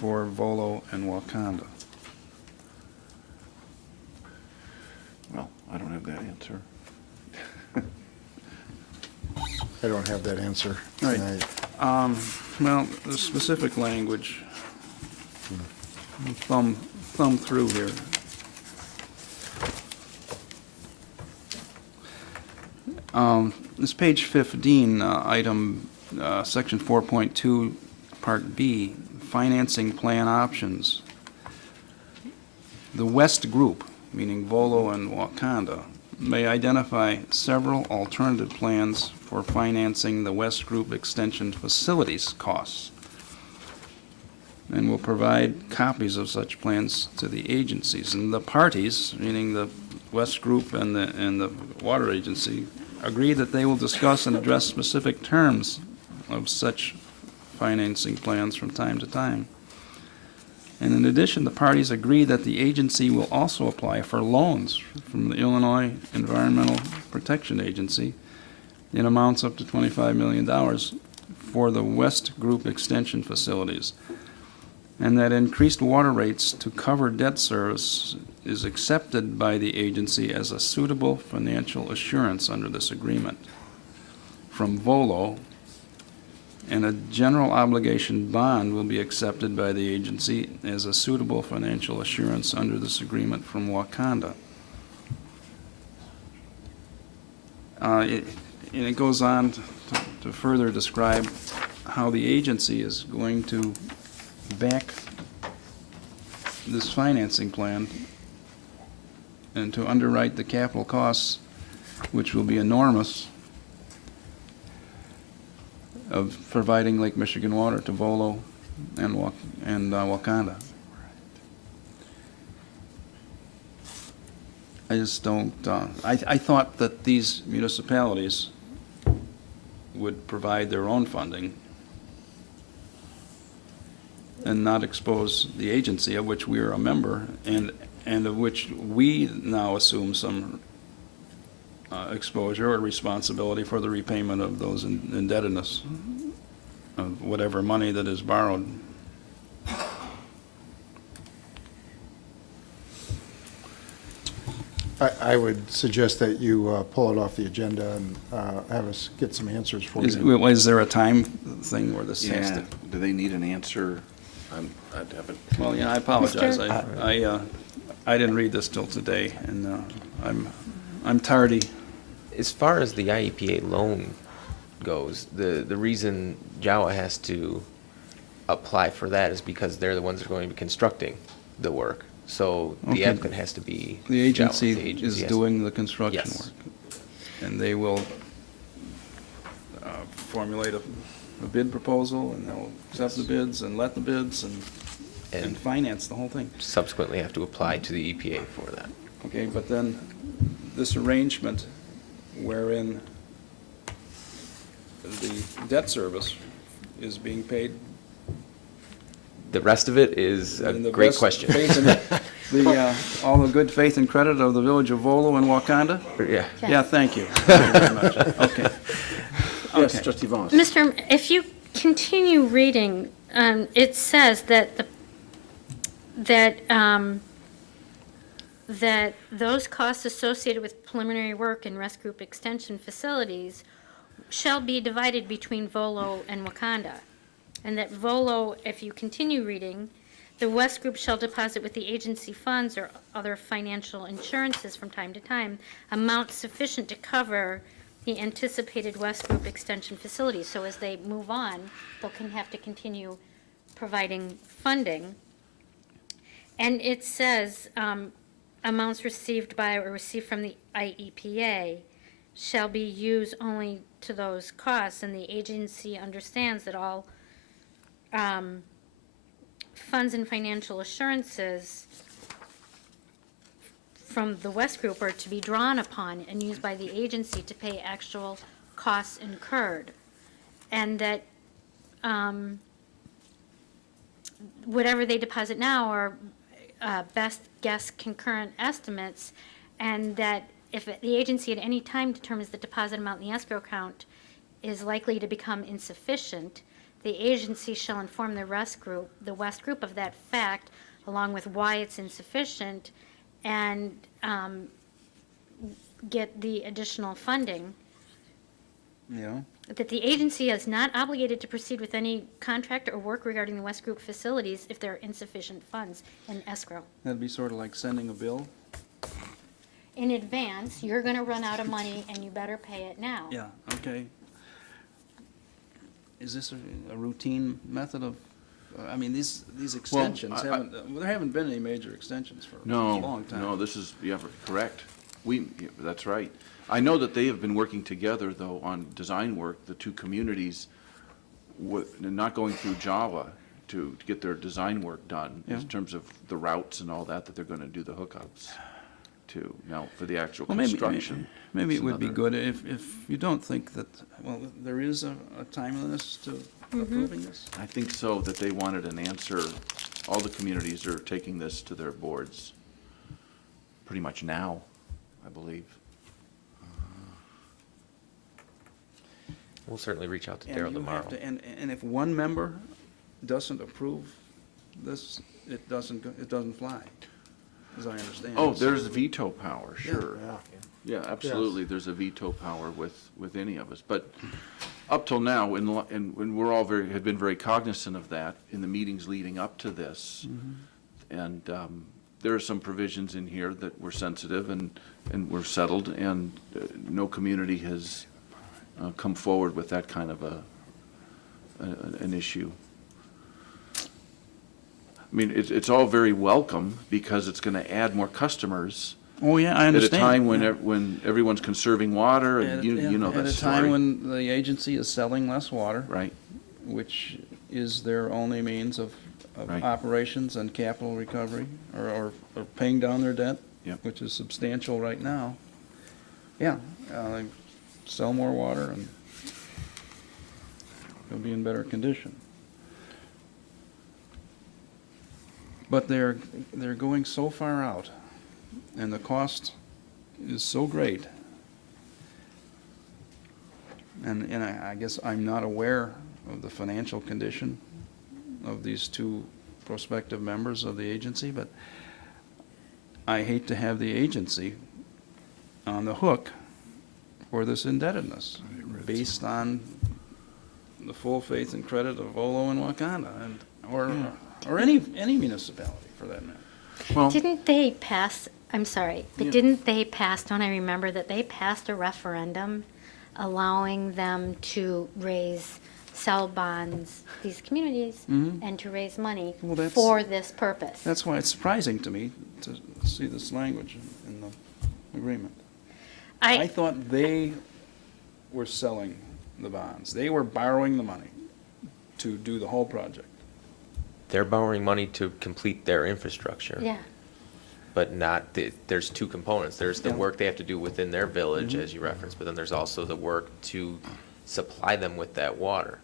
for Volo and Wakanda? Well, I don't have that answer. I don't have that answer Right. tonight. Well, the specific language, thumb through here. This page 15, item, section 4.2, part B, financing plan options. The West Group, meaning Volo and Wakanda, may identify several alternative plans for financing the West Group extension facilities costs, and will provide copies of such plans to the agencies. And the parties, meaning the West Group and the Water Agency, agree that they will discuss and address specific terms of such financing plans from time to time. And in addition, the parties agree that the agency will also apply for loans from the Illinois Environmental Protection Agency in amounts up to $25 million for the West Group extension facilities, and that increased water rates to cover debt service is accepted by the agency as a suitable financial assurance under this agreement from Volo, and a general obligation bond will be accepted by the agency as a suitable financial assurance under this agreement from Wakanda. And it goes on to further describe how the agency is going to back this financing plan and to underwrite the capital costs, which will be enormous, of providing Lake Michigan water to Volo and Wakanda. I just don't, I thought that these municipalities would provide their own funding and not expose the agency of which we are a member and of which we now assume some exposure or responsibility for the repayment of those indebtedness of whatever money that is borrowed. I would suggest that you pull it off the agenda and have us get some answers for Is you. there a time thing where this has Yeah, to? do they need an answer? I haven't. Well, yeah, I apologize. I didn't read this till today, and I'm tardy. As far as the IEPA loan goes, the reason JAWA has to apply for that is because they're the ones that are going to be constructing the work. So the Okay. applicant has to be The agency JAWA. The agency is has- doing the construction Yes. work. And they will formulate a bid proposal, and they'll accept the bids and let the bids and finance the whole thing. Subsequently have to apply to the EPA for that. Okay, but then this arrangement wherein the debt service is being paid. The rest of it is a in the great best question. faith and all the good faith and credit of the village of Volo and Wakanda? Yeah. Yeah, thank you. Thank you very much. Okay. Yes, Okay. Trustee Voss. If you continue reading, it says that that those costs associated with preliminary work and rest group extension facilities shall be divided between Volo and Wakanda. And that Volo, if you continue reading, the West Group shall deposit with the agency funds or other financial insurances from time to time amounts sufficient to cover the anticipated West Group extension facilities. So as they move on, they'll have to continue providing funding. And it says, amounts received by or received from the IEPA shall be used only to those costs, and the agency understands that all funds and financial assurances from the West Group are to be drawn upon and used by the agency to pay actual costs incurred. And that whatever they deposit now are best guess concurrent estimates, and that if the agency at any time determines the deposit amount in the escrow account is likely to become insufficient, the agency shall inform the West Group of that fact, along with why it's insufficient, and get the additional funding. Yeah. That the agency is not obligated to proceed with any contract or work regarding the West Group facilities if there are insufficient funds in escrow. That'd be sort of like sending a bill? In advance, you're gonna run out of money and you better pay it now. Yeah, okay. Is this a routine method of, I mean, these extensions haven't, there haven't been any major extensions for a long time. No, this is, yeah, correct. That's right. I know that they have been working together, though, on design work, the two communities, not going through Java to get their design work done in terms of the routes and all that they're going to do the hookups to. Now, for the actual construction. Maybe it would be good if you don't think that, well, there is a timeliness to approving this? I think so, that they wanted an answer. All the communities are taking this to their boards pretty much now, I believe. We'll certainly reach out to And Daryl you tomorrow. have to- And if one member doesn't approve this, it doesn't fly, as I understand. Oh, there's veto power, Yeah. sure. Yeah, absolutely, there's a veto power with any of us. But up till now, and we're all had been very cognizant of that in the meetings leading up to this. And there are some provisions in here that were sensitive and were settled, and no community has come forward with that kind of an issue. I mean, it's all very welcome because it's going to add more customers. Oh, yeah, I understand. At a time yeah. when everyone's conserving water, and you know that story. At a time when the agency is selling less water. Right. Which is their only means of Right. operations and capital recovery, or paying down their debt, Yep. which is substantial right now. Yeah, they sell more water and they'll be in better condition. But they're going so far out, and the cost is so great. And I guess I'm not aware of the financial condition of these two prospective members of the agency, but I hate to have the agency on the hook for this indebtedness based on the full faith and credit of Olo and Wakanda, or any municipality for that matter. Well, Didn't they pass, I'm sorry, but Yeah. didn't they pass, don't I remember that they passed a referendum allowing them to sell bonds, these communities, and to raise money Well, that's- for this purpose? That's why it's surprising to me to see this language in the agreement. I thought they were selling the bonds. They were borrowing the money to do the whole project. They're borrowing money to complete their infrastructure. Yeah. But there's two components. There's the Yeah. work they have to do within their village, as you referenced, but then there's also the work to supply them with that water.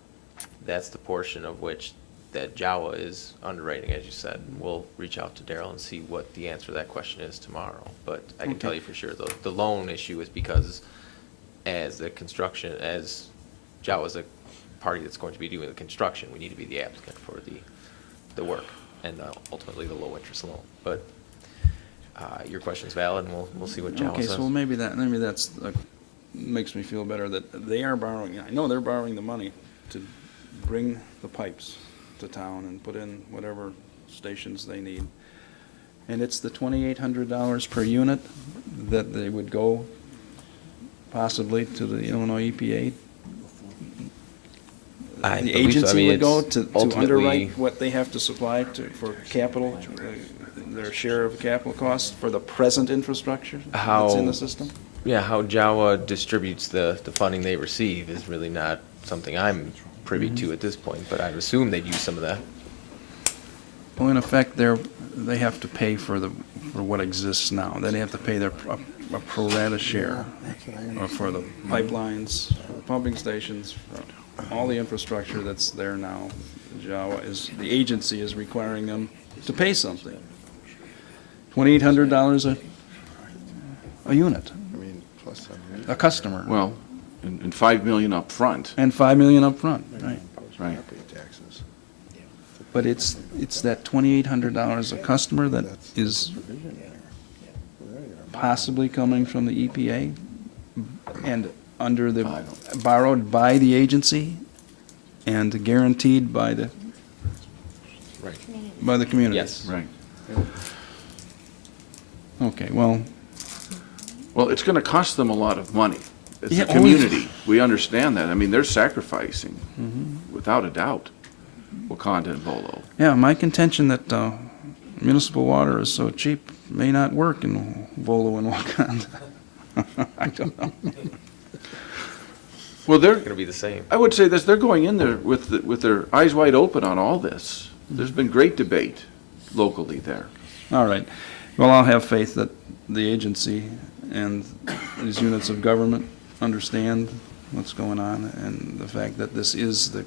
That's the portion of which that Jawa is underwriting, as you said. We'll reach out to Daryl and see what the answer to that question is tomorrow. But I can tell you for sure, the loan issue is because as Jawa's a party that's going to be doing the construction, we need to be the applicant for the work and ultimately the low interest loan. But your question's valid, and we'll see what Jawa Okay, says. so maybe that's makes me feel better that they are borrowing. I know they're borrowing the money to bring the pipes to town and put in whatever stations they need. And it's the $2,800 per unit that they would go possibly to the Illinois EPA. I the believe so. I agency mean, would go it's to ultimately- underwrite what they have to supply for capital, their share of capital costs for the present infrastructure that's in the system? Yeah, how Jawa distributes the funding they receive is really not something I'm privy to at this point, but I'd assume they'd use some of that. Well, in effect, they have to pay for what exists now. Then they have to pay a pro rata share for the pipelines, for the pumping stations, for all the infrastructure that's there now. The agency is requiring them to pay something. $2,800 a unit, a customer. Well, and 5 million up front. And $5 million up front, right. Right. But it's that $2,800 a customer that is possibly coming from the EPA and borrowed by the agency and guaranteed by the community. Yes. Right. Okay, well, Well, it's going to cost them a lot of money. It's Yeah, the oh, community. We understand that. I mean, they're sacrificing, without a doubt, Wakanda and Volo. yeah, my contention that municipal water is so cheap may not work in Volo and Wakanda. I don't know. Well, they're It's going to be the same. I would say this, they're going in there with their eyes wide open on all this. There's been great debate locally there. All right. Well, I'll have faith that the agency and these units of government understand what's going on and the fact that this is the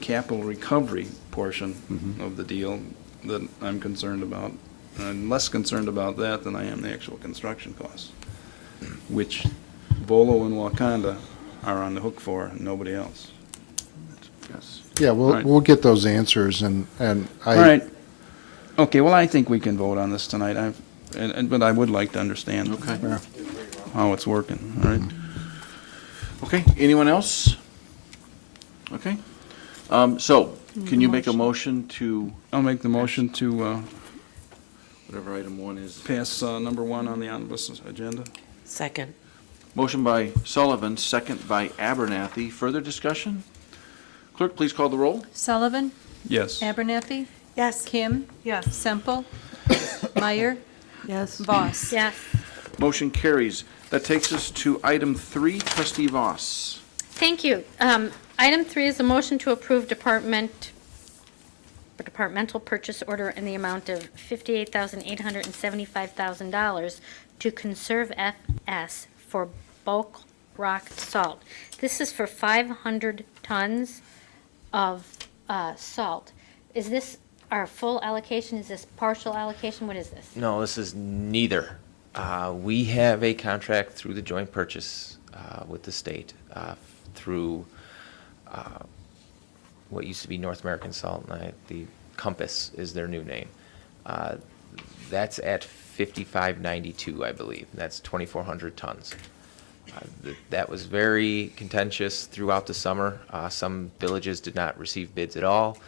capital recovery portion of the deal that I'm concerned about. I'm less concerned about that than I am the actual construction costs, which Volo and Wakanda are on the hook for, and nobody else. Yes. Yeah, All right. we'll get those answers, and All I, right. Okay, well, I think we can vote on this tonight, but I would like to understand Okay. how it's working, all right? Okay, anyone else? Okay. So, can you make a motion to, I'll make the motion to whatever item 1 is? pass number 1 on the omnibus agenda. Second. Motion by Sullivan, second by Abernathy. Further discussion? Clerk, please call the roll. Sullivan? Yes. Abernathy? Yes. Kim? Yes. Semple? Meyer? Yes. Voss? Yes. Motion carries. That takes us to item 3, trustee Voss. Thank you. Item 3 is a motion to approve departmental purchase order in the amount of $58,875,000 to Conserve FS for bulk rock salt. This is for 500 tons of salt. Is this our full allocation? Is this partial allocation? What is this? No, this is neither. We have a contract through the joint purchase with the state through what used to be North American Salt, and the Compass is their new name. That's at 5592, I believe. That's 2,400 tons. That was very contentious throughout the summer. Some villages did not receive bids at all.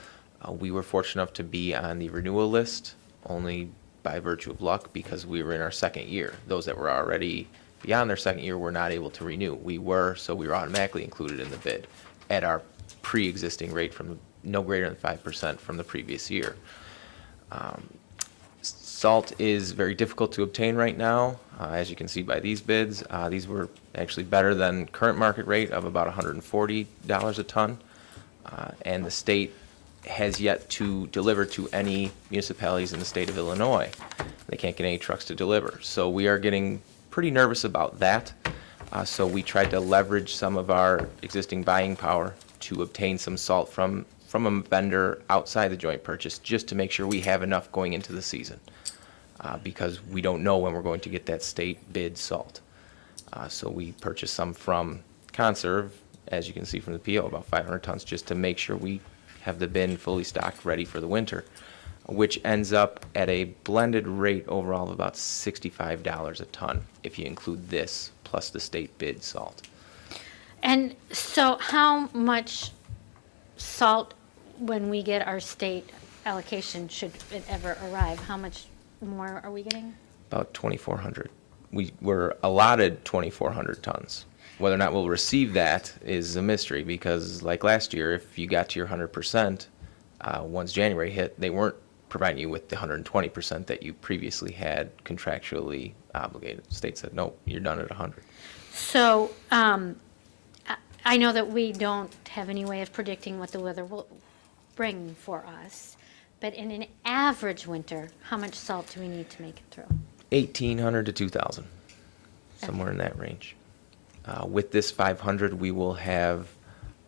We were fortunate enough to be on the renewal list only by virtue of luck because we were in our second year. Those that were already beyond their second year were not able to renew. We were, so we were automatically included in the bid at our pre-existing rate from no greater than 5% from the previous year. Salt is very difficult to obtain right now, as you can see by these bids. These were actually better than current market rate of about $140 a ton, and the state has yet to deliver to any municipalities in the state of Illinois. They can't get any trucks to deliver. So we are getting pretty nervous about that. So we tried to leverage some of our existing buying power to obtain some salt from a vendor outside the joint purchase, just to make sure we have enough going into the season, because we don't know when we're going to get that state bid salt. So we purchased some from Conserve, as you can see from the PO, about 500 tons, just to make sure we have the bin fully stocked, ready for the winter, which ends up at a blended rate overall of about $65 a ton, if you include this plus the state bid salt. And so how much salt, when we get our state allocation, should it ever arrive, how much more are we getting? About 2,400. We were allotted 2,400 tons. Whether or not we'll receive that is a mystery, because like last year, if you got to your 100%, once January hit, they weren't providing you with the 120% that you previously had contractually obligated. The state said, nope, you're done at 100. So, I know that we don't have any way of predicting what the weather will bring for us, but in an average winter, how much salt do we need to make it through? 1,800 to 2,000, somewhere in that range. With this 500, we will have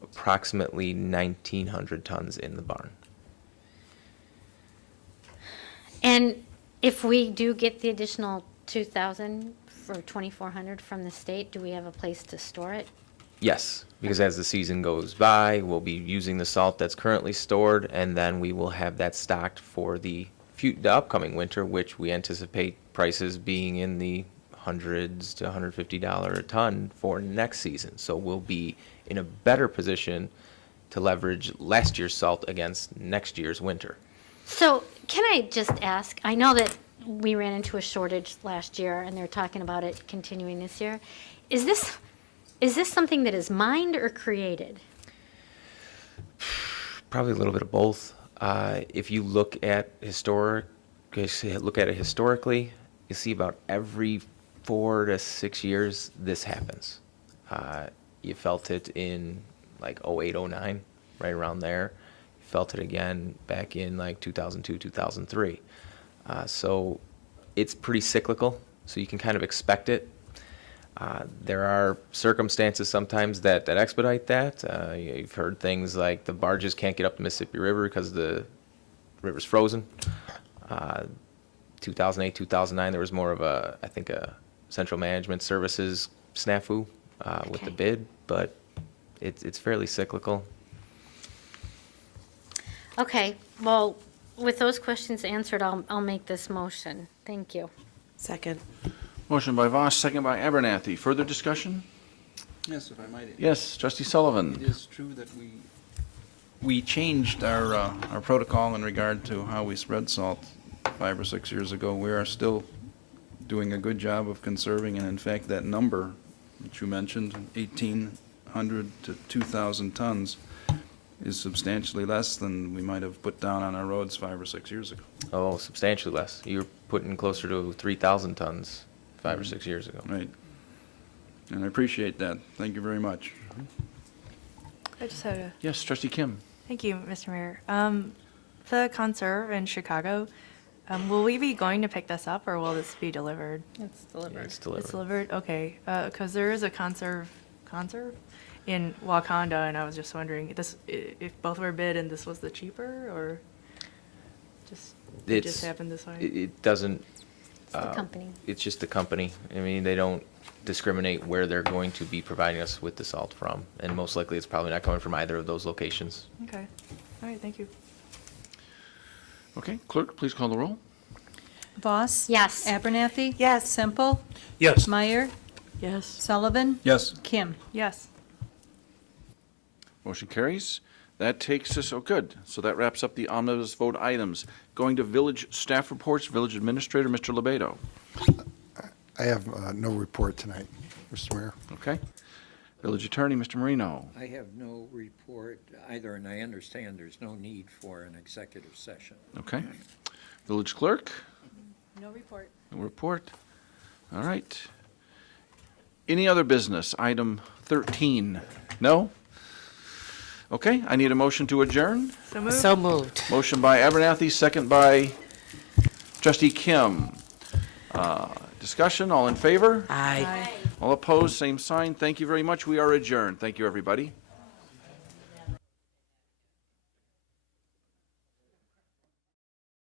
approximately 1,900 tons in the barn. And if we do get the additional 2,000 for 2,400 from the state, do we have a place to store it? Yes, because as the season goes by, we'll be using the salt that's currently stored, and then we will have that stocked for the upcoming winter, which we anticipate prices being in the hundreds to $150 a ton for next season. So we'll be in a better position to leverage last year's salt against next year's winter. So can I just ask, I know that we ran into a shortage last year, and they're talking about it continuing this year. Is this something that is mined or created? Probably a little bit of both. If you look at it historically, you see about every 4 to 6 years this happens. You felt it in like 08, 09, right around there. You felt it again back in like 2002, 2003. So it's pretty cyclical, so you can kind of expect it. There are circumstances sometimes that expedite that. You've heard things like the barges can't get up the Mississippi River because the river's frozen. 2008, 2009, there was more of a Central Management Services snafu with the bid, but it's fairly cyclical. Okay, well, with those questions answered, I'll make this motion. Thank you. Second. Motion by Voss, second by Abernathy. Further discussion? Yes, if I might. Yes, Trustee Sullivan. It is true that we changed our protocol in regard to how we spread salt 5 or 6 years ago. We are still doing a good job of conserving, and in fact, that number that you mentioned, 1,800 to 2,000 tons, is substantially less than we might have put down on our roads 5 or 6 years ago. Oh, substantially less. You're putting closer to 3,000 tons 5 or 6 years ago. Right. And I appreciate that. Thank you very much. I just had a, Yes, Trustee Kim. thank you, Mr. Mayor. The conserve in Chicago, will we be going to pick this up, or will this be delivered? It's delivered. It's delivered. It's delivered, okay, because there is a conserve in Wakanda, and I was just wondering, if both were bid and this was the cheaper, or it just happened this way? It doesn't. It's the company. It's just the company. I mean, they don't discriminate where they're going to be providing us with the salt from, and most likely it's probably not coming from either of those locations. Okay, all right, thank you. Okay, clerk, please call the roll. Voss? Yes. Abernathy? Yes. Semple? Yes. Meyer? Yes. Sullivan? Yes. Kim? Yes. Motion carries. That takes us, oh, good. So that wraps up the omnibus vote items. Going to village staff reports, village administrator, Mr. Lebedo. I have no report tonight, Mr. Mayor. Okay. Village attorney, Mr. Marino. I have no report either, and I understand there's no need for an executive session. Okay. Village clerk, No report. no report. All right. Any other business? Item 13. No? Okay, I need a motion to adjourn. So moved. So moved. Motion by Abernathy, second by Trustee Kim. Discussion, all in favor? Aye. All opposed, same sign. Thank you very much. We are adjourned. Thank you, everybody.